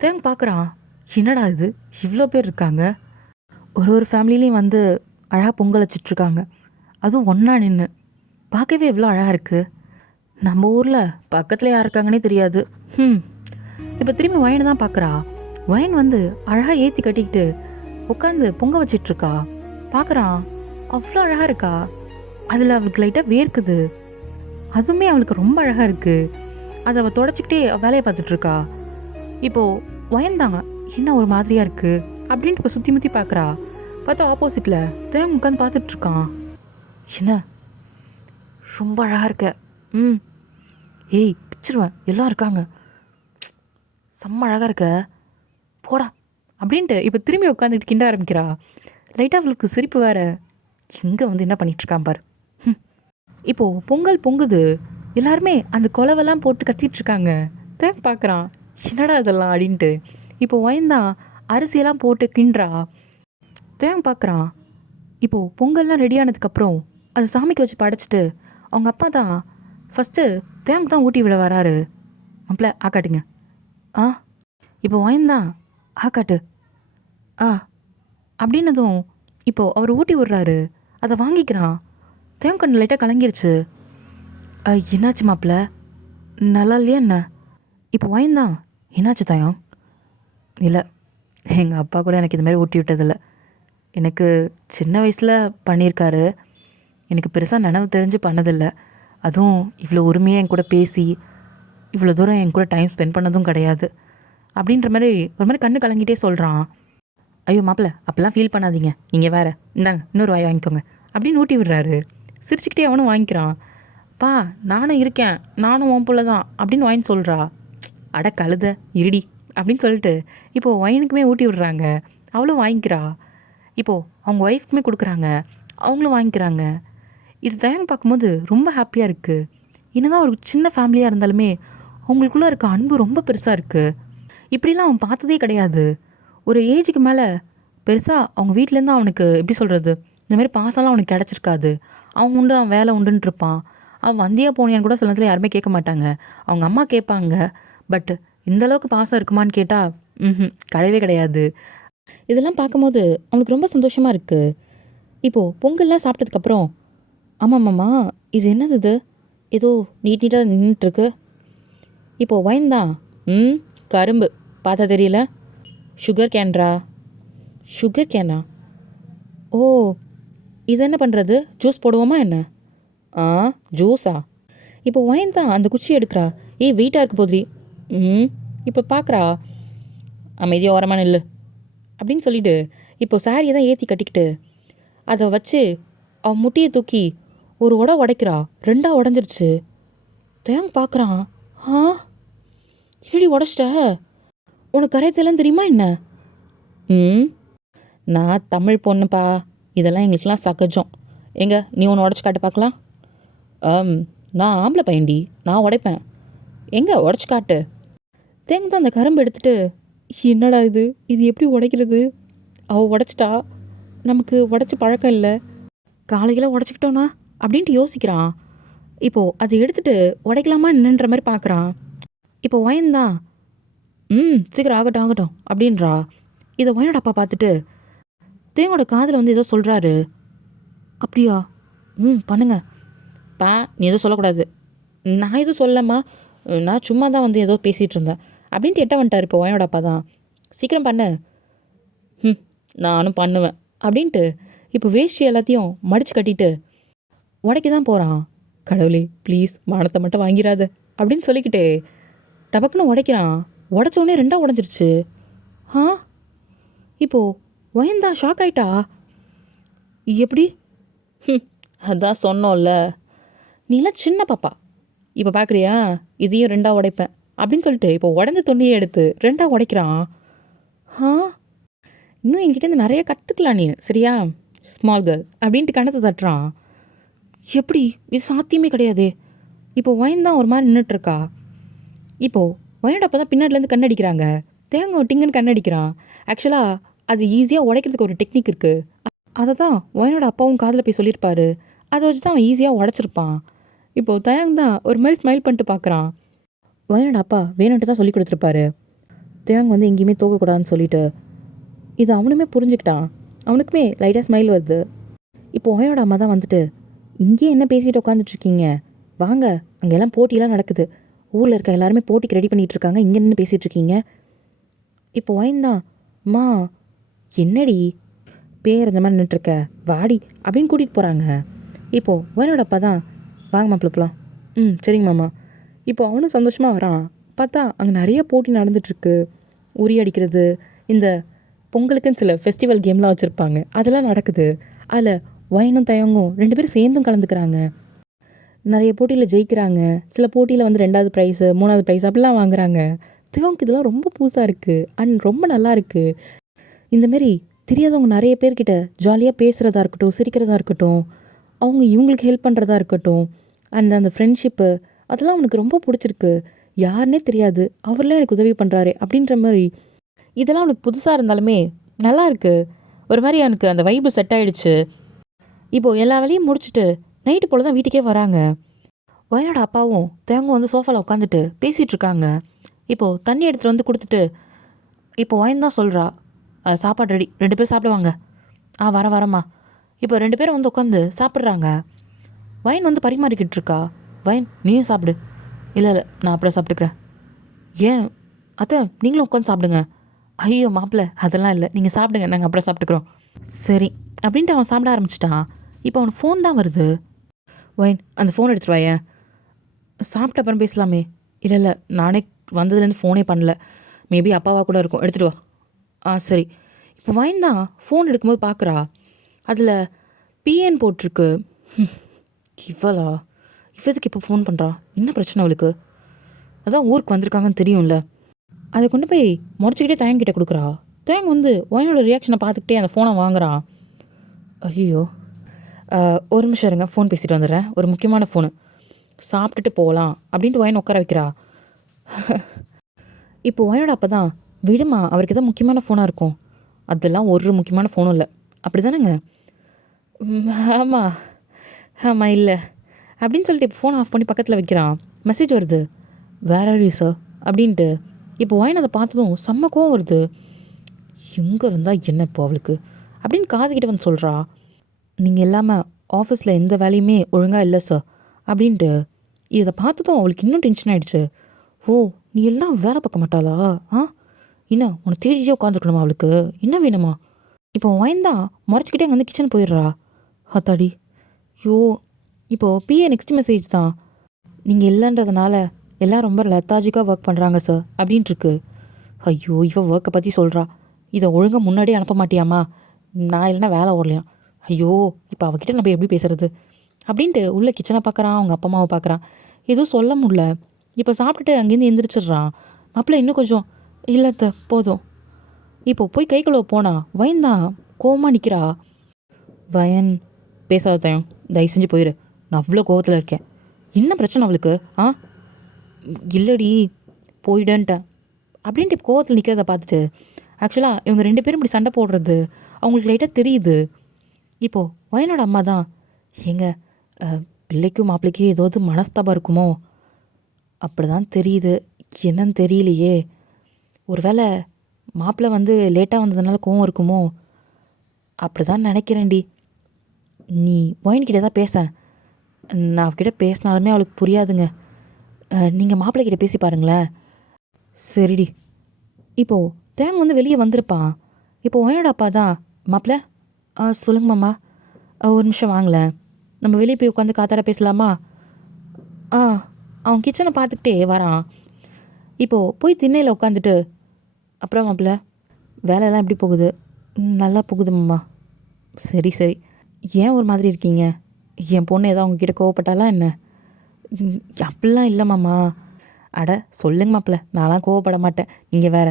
தேவ் பார்க்குறான். என்னடா இது? இவ்ளோ பேர் இருக்காங்க. ஒரு ஒரு ஃபேமிலிலையும் வந்து அழகா பொங்கல் வச்சுட்ருக்காங்க. அதுவும் ஒண்ணா நின்னு. பார்க்கவே எவ்ளோ அழகா இருக்கு. நம்ம ஊர்ல பக்கத்துல யார் இருக்காங்கன்னே தெரியாது. ம். இப்ப திரும்பி ஒயன தான் பார்க்குறா. ஒயன் வந்து அழகா ஏத்தி கட்டிக்கிட்டு உட்காந்து பொங்க வச்சிட்ருக்கா. பார்க்குறான். அவ்ளோ அழகா இருக்கா. அதுல அவளுக்கு லைட்டா வேர்க்குது. அதுவுமே அவளுக்கு ரொம்ப அழகா இருக்கு. அத அவ தொடச்சுக்கிட்டே வேலைய பார்த்துட்டு இருக்கா. இப்போ வயந்தாங்க. என்ன ஒரு மாதிரியா இருக்கு அப்படின்ட்டு இப்போ சுத்தி முத்தி பார்க்குறா. பார்த்தா ஆப்போசிட்ல தேவன் உட்காந்து பார்த்துட்டு இருக்கான். என்ன ரொம்ப அழகா இருக்க. ம். ஏய் பிச்சிருவேன். எல்லாம் இருக்காங்க. செம்ம அழகா இருக்க. போடா அப்படின்ட்டு இப்போ திரும்பி உட்காந்துட்டு கிண்ட ஆரம்பிக்கிறா. லைட்டாக அவளுக்கு சிரிப்பு வேற. எங்கே வந்து என்ன பண்ணிட்டு இருக்கான் பார். இப்போ பொங்கல் பொங்குது. எல்லாருமே அந்த குலவெல்லாம் போட்டு கத்திட்டு இருக்காங்க. தேவ் பார்க்குறான். என்னடா இதெல்லாம் அப்படின்ட்டு. இப்போ வயந்தான் அரிசியெல்லாம் போட்டு கிண்டுறா. தேவ் பார்க்குறான். இப்போ பொங்கல்லாம் ரெடி ஆனதுக்கப்புறம் அது சாமிக்கு வச்சு படைச்சிட்டு அவங்க அப்பா தான் ஃபஸ்ட்டு தேவ் தான் ஊட்டி விட வராரு. மாப்பிள ஆக்காட்டுங்க. ஆ இப்போ வயந்தான் ஆக்காட்டு. ஆ அப்படின்னதும் இப்போ அவர் ஊட்டி விடுறாரு. அதை வாங்கிக்கிறான். தேவ் கண்ணு லைட்டாக கலங்கிருச்சு. என்னாச்சு மாப்பிள? நல்லா இல்லையா என்ன? இப்போ வயந்தான். என்னாச்சு தயம்? இல்லை, எங்கள் அப்பா கூட எனக்கு இது மாதிரி ஊட்டி விட்டதில்லை. எனக்கு சின்ன வயசில் பண்ணியிருக்காரு. எனக்கு பெருசாக நினைவு தெரிஞ்சு பண்ணதில்லை. அதுவும் இவ்வளோ உரிமையாக என் கூட பேசி இவ்வளோ தூரம் என் கூட டைம் ஸ்பெண்ட் பண்ணதும் கிடையாது. அப்படின்ற மாதிரி ஒரு மாதிரி கண்ணு கலங்கிட்டே சொல்கிறான். ஐயோ மாப்பிள்ள அப்போல்லாம் ஃபீல் பண்ணாதீங்க. நீங்கள் வேறு இந்தாங்க இன்னொரு வாய் வாங்கிக்கோங்க அப்படின்னு ஊட்டி விடுறாரு. சிரிச்சுக்கிட்டே அவனும் வாங்கிக்கிறான். பா நானும் இருக்கேன், நானும் உன் புள்ள தான் அப்படின்னு வாங்கி சொல்கிறா. அட கழுத இருடி அப்படின்னு சொல்லிட்டு இப்போது ஒயினுக்குமே ஊட்டி விடுறாங்க. அவளும் வாங்கிக்கிறா. இப்போது அவங்க ஒய்ஃப்க்குமே கொடுக்குறாங்க. அவங்களும் வாங்கிக்கிறாங்க. இது தயவு பார்க்கும்போது ரொம்ப ஹாப்பியாக இருக்குது. என்னதான் ஒரு சின்ன ஃபேமிலியாக இருந்தாலுமே அவங்களுக்குள்ளே இருக்க அன்பு ரொம்ப பெருசாக இருக்குது. இப்படிலாம் அவன் பார்த்ததே கிடையாது. ஒரு ஏஜுக்கு மேலே பெருசாக அவங்க வீட்டிலேருந்து அவனுக்கு எப்படி சொல்கிறது, இந்தமாரி பாசம்லாம் அவனுக்கு கிடச்சிருக்காது. அவன் உண்டு அவன் வேலை உண்டுன்ட்டு இருப்பான். அவன் வந்தியா போனியான்னு கூட சில நேரத்தில் யாருமே கேட்க மாட்டாங்க. அவங்க அம்மா கேட்பாங்க. பட் இந்தளவுக்கு பாசம் இருக்குமான்னு கேட்டால் கிடையவே கிடையாது. இதெல்லாம் பார்க்கும்போது அவனுக்கு ரொம்ப சந்தோஷமாக இருக்குது. இப்போது பொங்கல்லாம் சாப்பிட்டதுக்கப்புறம் ஆமாம்மாம்மா இது என்னது இது? ஏதோ நீட்டாக நின்றுட்டுருக்கு. இப்போது வைன் தான். கரும்பு பார்த்தா தெரியல. சுகர் கேன்ரா? சுகர் கேனா? ஓ, இது என்ன பண்ணுறது? ஜூஸ் போடுவோமா என்ன? ஆ ஜூஸா? இப்போ ஒயின் தான் அந்த குச்சி எடுக்கிறா. ஏய் வெயிட்டாக இருக்கு போதி. இப்போ பார்க்குறா. அமைதியாக ஓரமான இல்லை அப்படின்னு சொல்லிட்டு இப்போ சாரியை தான் ஏற்றி கட்டிக்கிட்டு அதை வச்சு அவன் முட்டியை தூக்கி ஒரு உடைக்கிறா. 2 உடஞ்சிருச்சு. தேங்க பார்க்குறான். ஆ என்னடி உடச்சிட்ட? உனக்கு கரையத்தெல்லாம் தெரியுமா என்ன? ம். நான் தமிழ் பொண்ணுப்பா. இதெல்லாம் எங்களுக்கெல்லாம் சகஜம். எங்க நீ ஒன்று உடச்சி காட்டு பார்க்கலாம். ஆம். நான் ஆம்பளை பையன்டி, நான் உடைப்பேன். எங்க உடச்சி காட்டு. தேங்க தான் அந்த கரும்பு எடுத்துட்டு, என்னடா இது, இது எப்படி உடைக்கிறது? அவள் உடச்சிட்டா, நமக்கு உடச்சி பழக்கம் இல்லை, காலையில் உடச்சிக்கிட்டோன்னா அப்படின்ட்டு யோசிக்கிறான். இப்போது அதை எடுத்துட்டு உடைக்கலாமா என்னன்ற மாதிரி பார்க்குறான். இப்போ வயன்தான், சீக்கிரம் ஆகட்டும் ஆகட்டும் அப்படின்றா. இதை வயனோட அப்பா பார்த்துட்டு தேங்கோட காதில் வந்து ஏதோ சொல்கிறாரு. அப்படியா? பண்ணுங்க பா, நீ எதுவும் சொல்லக்கூடாது. நான் எதுவும் சொல்லம்மா, நான் சும்மா தான் வந்து ஏதோ பேசிகிட்டு இருந்தேன் அப்படின்ட்டு எட்ட வந்துட்டார். இப்போ வயனோட அப்பா தான், சீக்கிரம் பண்ணு. நானும் பண்ணுவேன் அப்படின்ட்டு இப்போ வேஷ்டி எல்லாத்தையும் மடித்து கட்டிட்டு உடைக்க தான் போகிறான். கடவுளே ப்ளீஸ் மானத்தை மட்டும் வாங்கிடாத அப்படின்னு சொல்லிக்கிட்டே டபக்குன்னு உடைக்கிறான். உடச்சோடனே ரெண்டாக உடஞ்சிருச்சு. இப்போது வயன்தான் ஷாக் ஆயிட்டா. எப்படி? அதான் சொன்னோம்ல, நீலாம் சின்ன பாப்பா, இப்போ பார்க்குறியா, இதையும் ரெண்டாக உடைப்பேன் அப்படின்னு சொல்லிட்டு இப்போ உடஞ்ச துணியை எடுத்து ரெண்டாக உடைக்கிறான். இன்னும் என்கிட்ட நிறைய கற்றுக்கலாம் நீ, சரியா ஸ்மால் கேர்ள் அப்படின்ட்டு கணத்தை தட்டுறான். எப்படி? இது சாத்தியமே கிடையாது. இப்போது வயன் தான் ஒரு மாதிரி நின்றுட்டுருக்கா. இப்போது வயனோட அப்போ தான் பின்னாடிலேருந்து கண்ணடிக்கிறாங்க. தேங்காய் டிங்குன்னு கண்ணடிக்கிறான். ஆக்சுவலாக அது ஈஸியாக உடைக்கிறதுக்கு ஒரு டெக்னிக் இருக்குது. அதை தான் வயனோட அப்பாவும் காதில் போய் சொல்லியிருப்பாரு. அதை வச்சு தான் அவன் ஈஸியாக உடச்சிருப்பான். இப்போது தேங் தான் ஒரு மாதிரி ஸ்மைல் பண்ணிட்டு பார்க்குறான். வயனோட அப்பா வேணுன்ட்டு தான் சொல்லி கொடுத்துருப்பாரு, தேங் வந்து எங்கேயுமே தோக்கக்கூடாதுன்னு சொல்லிட்டு. இது அவனுமே புரிஞ்சுக்கிட்டான். அவனுக்குமே லைட்டாக ஸ்மைல் வருது. இப்போ வயனோட அம்மா தான் வந்துட்டு, இங்கேயே என்ன பேசிட்டு உட்காந்துட்ருக்கீங்க, வாங்க, அங்கெல்லாம் போட்டியெல்லாம் நடக்குது, ஊரில் இருக்க எல்லாருமே போட்டிக்கு ரெடி பண்ணிகிட்டு இருக்காங்க, இங்கே நின்று பேசிகிட்டு இருக்கீங்க. இப்போ வயன் தான், அம்மா என்னடி பேர் இந்த மாதிரி நின்றுட்டுருக்க, வாடி அப்படின்னு கூட்டிகிட்டு போகிறாங்க. இப்போது வயனோட அப்பா தான், வாங்க மாப்பிள்ள போலாம். சரிங்க மாமா. இப்போ அவனும் சந்தோஷமாக வரான். பார்த்தா அங்கே நிறைய போட்டி நடந்துகிட்ருக்கு. உரி அடிக்கிறது, இந்த பொங்கலுக்குன்னு சில ஃபெஸ்டிவல் கேம்லாம் வச்சுருப்பாங்க, அதெல்லாம் நடக்குது. அதில் வயனும் தயங்கும் 2 பேரும் சேர்ந்தும் கலந்துக்கிறாங்க. நிறைய போட்டியில் ஜெயிக்கிறாங்க. சில போட்டியில் வந்து 2வது ப்ரைஸு 3வது ப்ரைஸ் அப்படிலாம் வாங்குறாங்க. தயவுக்கு இதெல்லாம் ரொம்ப புதுசாக இருக்குது அண்ட் ரொம்ப நல்லா இருக்குது. இந்தமாரி தெரியாதவங்க நிறைய பேர்கிட்ட ஜாலியாக பேசுகிறதா இருக்கட்டும், சிரிக்கிறதா இருக்கட்டும், அவங்க இவங்களுக்கு ஹெல்ப் பண்ணுறதா இருக்கட்டும், அந்த ஃப்ரெண்ட்ஷிப்பு அதெல்லாம் அவனுக்கு ரொம்ப பிடிச்சிருக்கு. யாருன்னே தெரியாது, அவர்லாம் எனக்கு உதவி பண்ணுறாரு அப்படின்ற மாதிரி இதெல்லாம் அவனுக்கு புதுசாக இருந்தாலுமே நல்லா இருக்குது. ஒரு மாதிரி அவனுக்கு அந்த வைப்பு செட் ஆகிடுச்சு. இப்போது எல்லா வேலையும் முடிச்சுட்டு நைட்டு போல் தான் வீட்டுக்கே வராங்க. வயனோட அப்பாவும் தேங்கும் வந்து சோஃபாவில் உட்காந்துட்டு பேசிகிட்டு இருக்காங்க. இப்போது தண்ணி எடுத்துகிட்டு வந்து கொடுத்துட்டு இப்போ வயன் தான் சொல்கிறா, சாப்பாடு ரெடி, 2 பேர் சாப்பிடுவாங்க. வரம்மா. இப்போ 2 பேரும் வந்து உட்காந்து சாப்பிட்றாங்க. வயன் வந்து பரிமாறிக்கிட்டு இருக்கா. வயன், நீயும் சாப்பிடு. இல்லை நான் அப்புறம் சாப்பிட்டுக்கிறேன். ஏன் அத்தை, நீங்களும் உட்காந்து சாப்பிடுங்க. ஐயோ மாப்பிள்ளை, அதெல்லாம் இல்லை, நீங்கள் சாப்பிடுங்க, நாங்கள் அப்புறம் சாப்பிட்டுக்கிறோம். சரி அப்படின்ட்டு அவன் சாப்பிட ஆரம்பிச்சிட்டான். இப்போ அவன் ஃபோன் தான் வருது. வயன், அந்த ஃபோன் எடுத்துகிட்டு வாயேன். சாப்பிட்ட அப்புறம் பேசலாமே. இல்லை நானே வந்ததுலேருந்து ஃபோனே பண்ணல, மேபி அப்பாவாக கூட இருக்கும், எடுத்துகிட்டு வா. சரி. இப்போ வயன் தான் ஃபோன் எடுக்கும்போது பார்க்குறா, அதில் பிஎன் போட்டிருக்கு. இவளா, இவதுக்கு இப்போ ஃபோன் பண்ணுறா, என்ன பிரச்சனை அவளுக்கு? அதான் ஊருக்கு வந்திருக்காங்கன்னு தெரியும்ல. அதை கொண்டு போய் முறைச்சிக்கிட்டே தயங்கிட்ட கொடுக்குறா. தயங்க வந்து வயனோட ரியாக்ஷனை பார்த்துக்கிட்டே அந்த ஃபோனை வாங்குறான். ஐயோ, ஒரு நிமிஷம் இருங்க, ஃபோன் பேசிட்டு வந்துடுறேன், ஒரு முக்கியமான ஃபோனு, சாப்பிட்டுட்டு போகலாம் அப்படின்ட்டு வயன் உட்கார வைக்கிறா. இப்போ வயனோட அப்போ தான், விடுமா, அவருக்கு எதாவது முக்கியமான ஃபோனாக இருக்கும். அதெல்லாம் ஒரு முக்கியமான ஃபோனும் இல்லை, அப்படி தானேங்க? ஆமாம் இல்லை அப்படின்னு சொல்லிட்டு இப்போ ஃபோன் ஆஃப் பண்ணி பக்கத்தில் வைக்கிறான். மெசேஜ் வருது, வேர் ஆர் யூ சார் அப்படின்ட்டு. இப்போ வயன் அதை பார்த்ததும் செம்ம கோவம் வருது. எங்கே இருந்தால் என்ன இப்போ அவளுக்கு அப்படின்னு காதுகிட்ட வந்து சொல்கிறா. நீங்கள் இல்லாமல் ஆஃபீஸில் எந்த வேலையுமே ஒழுங்காக இல்லை சார் அப்படின்ட்டு. இதை பார்த்ததும் அவளுக்கு இன்னும் டென்ஷன் ஆகிடுச்சு. ஓ, நீ எல்லாம் வேலை பார்க்க மாட்டாளா? என்ன உன்னை தேடிச்சே உட்காந்துருக்கணுமா அவளுக்கு? என்ன வேணுமா? இப்போ வயன்தான் முறைச்சிக்கிட்டே அங்கே வந்து கிச்சன் போயிடுறா. ஹத்தாடி, யோ. இப்போது பிஏ நெக்ஸ்ட் மெசேஜ் தான், நீங்கள் இல்லைன்றதுனால எல்லாம் ரொம்ப லெத்தாஜிக்காக ஒர்க் பண்ணுறாங்க சார் அப்படின்ட்டுருக்கு. ஐயோ, இவ ஒர்க்கை பற்றி சொல்கிறா. இதை ஒழுங்காக முன்னாடியே அனுப்ப மாட்டியாமா? நான் இல்லைன்னா வேலை ஓடலையாம். ஐயோ, இப்போ அவகிட்ட நம்ம எப்படி பேசுறது அப்படின்ட்டு உள்ளே கிச்சனை பார்க்குறான், அவங்க அப்பா அம்மாவை பார்க்குறான். எதுவும் சொல்ல முடியல. இப்போ சாப்பிட்டுட்டு அங்கேருந்து எந்திரிச்சிட்றான். மாப்பிள்ளை இன்னும் கொஞ்சம் இல்லை அத்தை போதும். இப்போ போய் கை கழுவ போனா வயன் தான் கோவமாக நிற்கிறா. வயன் பேசாத தயம், தயவு செஞ்சு போயிரு. நான் அவ்வளோ கோவத்தில் இருக்கேன். என்ன பிரச்சனை அவளுக்கு? ஆ இல்லடி போயிடன்ட்டேன் அப்படின்ட்டு இப்போ கோவத்தில் நிற்கிறத பார்த்துட்டு ஆக்சுவலாக இவங்க 2 பேரும் இப்படி சண்டை போடுறது அவங்களுக்கு லைட்டாக தெரியுது. இப்போது வயனோட அம்மா தான் ஏங்க பிள்ளைக்கும் மாப்பிள்ளைக்கும் ஏதாவது மனஸ்தாபம் இருக்குமோ அப்படி தான் தெரியுது. என்னன்னு தெரியலையே. ஒருவேளை மாப்பிள்ளை வந்து லேட்டாக வந்ததுனால கோவம் இருக்குமோ அப்படி தான் நினைக்கிறேன்டி. நீ ஒயின்கிட்ட தான் பேசேன். நான் அவகிட்ட பேசினாலுமே அவளுக்கு புரியாதுங்க. நீங்கள் மாப்பிள்ளைகிட்ட பேசி பாருங்களேன். சரிடி. இப்போது தேங்க வந்து வெளியே வந்திருப்பான். இப்போ ஒயனோட அப்பா தான் மாப்பிள்ள சொல்லுங்க மாமா. ஒரு நிமிஷம் வாங்களேன், நம்ம வெளியே போய் உட்காந்து காத்தாட பேசலாமா? ஆ அவன் கிச்சனை பார்த்துக்கிட்டே வரான். இப்போது போய் திண்ணையில் உட்காந்துட்டு அப்புறம் மாப்பிள்ள வேலையெல்லாம் எப்படி போகுது? நல்லா போகுது மாமா. சரி சரி. ஏன் ஒரு மாதிரி இருக்கீங்க? என் பொண்ணு ஏதோ அவங்கக்கிட்ட கோவப்பட்டாலாம் என்ன? அப்படிலாம் இல்லை மாமா. அட சொல்லுங்க மாப்பிள்ள, நான்லாம் கோவப்பட மாட்டேன். நீங்கள் வேற.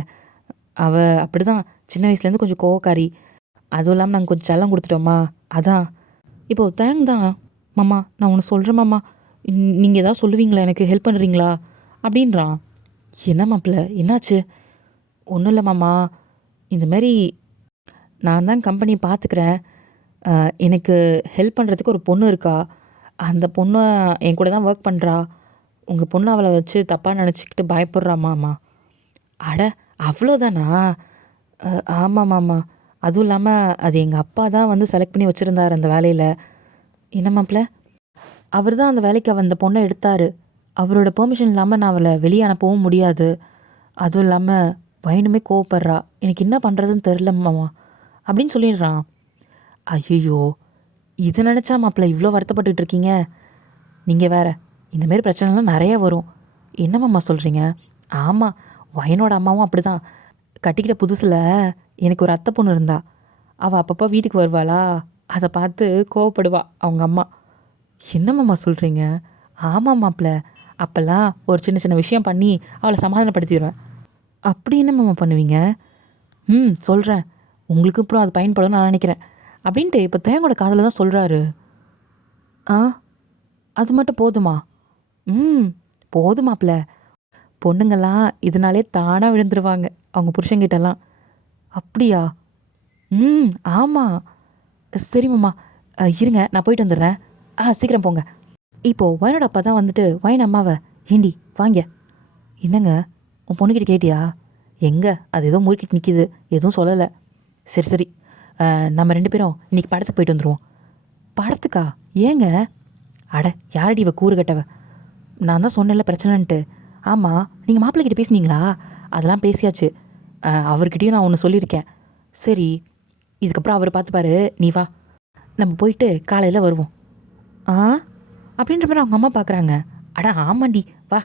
அவள் அப்படி தான் சின்ன வயசுலேருந்து கொஞ்சம் கோவக்காரி. அதுவும் இல்லாமல் நாங்கள் கொஞ்சம் செல்லம் கொடுத்துட்டோமா அதான். இப்போது தேங்க் தான் மாமா. நான் ஒன்று சொல்கிறேன் மாமா, நீங்கள் ஏதாவது சொல்லுவீங்களா, எனக்கு ஹெல்ப் பண்ணுறீங்களா அப்படின்றான். என்ன மாப்பிள்ள என்னாச்சு? ஒன்றும் இல்லை மாமா, இந்தமாரி நான் தான் கம்பெனி பார்த்துக்கிறேன். எனக்கு ஹெல்ப் பண்ணுறதுக்கு ஒரு பொண்ணு இருக்கா. அந்த பொண்ணு என் கூட தான் ஒர்க் பண்ணுறா. உங்கள் பொண்ணு அவளை வச்சு தப்பாக நினச்சிக்கிட்டு பயப்படுறாமாம்மா. அட அவ்வளோதானா? ஆமாம் மாமா. அதுவும் இல்லாமல் அது எங்கள் அப்பா தான் வந்து செலக்ட் பண்ணி வச்சுருந்தார் அந்த வேலையில். என்ன மாப்பிள்ள? அவர் தான் அந்த வேலைக்கு அந்த பொண்ணை எடுத்தார். அவரோட பெர்மிஷன் இல்லாமல் நான் அவளை வெளியே அனுப்பவும் முடியாது. அதுவும் இல்லாமல் பையனுமே கோவப்படுறா. எனக்கு என்ன பண்ணுறதுன்னு தெரில மாமா அப்படின்னு சொல்லிடுறான். ஐயோ, இதை நினச்சா மாப்பிள்ள இவ்வளோ வருத்தப்பட்டுக்கிட்டு இருக்கீங்க? நீங்கள் வேற, இந்தமாரி பிரச்சனைலாம் நிறைய வரும். என்ன மாமா சொல்கிறீங்க? ஆமாம், வயனோட அம்மாவும் அப்படி தான். கட்டிக்கிட்ட புதுசில் எனக்கு ஒரு அத்தை பொண்ணு இருந்தா. அவள் அப்பப்போ வீட்டுக்கு வருவாளா, அதை பார்த்து கோவப்படுவா அவங்க அம்மா. என்ன மாமா சொல்கிறீங்க? ஆமாம் மாப்பிள்ள, அப்போல்லாம் ஒரு சின்ன சின்ன விஷயம் பண்ணி அவளை சமாதானப்படுத்திடுவேன். அப்படி என்ன மாமா பண்ணுவீங்க? சொல்கிறேன், உங்களுக்கு அப்புறம் அது பயன்படும் நான் நினைக்கிறேன் அப்படின்ட்டு இப்போ தேங்கோட காதில் தான் சொல்கிறாரு. ஆ அது மட்டும் போதுமா? போதுமாப்ல. பொண்ணுங்கள்லாம் இதனாலே தானாக விழுந்துருவாங்க அவங்க புருஷங்கிட்டலாம். அப்படியா? ஆமாம். சரி மாமா, இருங்க நான் போயிட்டு வந்துடுறேன். சீக்கிரம் போங்க. இப்போது வயனோட அப்பா தான் வந்துட்டு வயன் அம்மாவை ஏண்டி வாங்க. என்னங்க உன் பொண்ணுக்கிட்ட கேட்டியா? எங்கே அது ஏதோ முறுக்கிட்டு நிற்கிது, எதுவும் சொல்லலை. சரி சரி, நம்ம 2 பேரும் இன்றைக்கி படத்துக்கு போயிட்டு வந்துடுவோம். படத்துக்கா? ஏங்க? அட யாரடி இவ கூறு கட்டவ? நான் தான் சொன்னேன்ல பிரச்சனைன்ட்டு. ஆமாம், நீங்கள் மாப்பிள்ளைகிட்ட பேசுனீங்களா? அதெல்லாம் பேசியாச்சு. அவர்கிட்டையும் நான் ஒன்று சொல்லியிருக்கேன். சரி, இதுக்கப்புறம் அவர் பார்த்துப்பாரு, நீ வா, நம்ம போயிட்டு காலையில் வருவோம். அப்படின்ற மாதிரி அவங்க அம்மா பார்க்குறாங்க. அட ஆமாண்டி வா.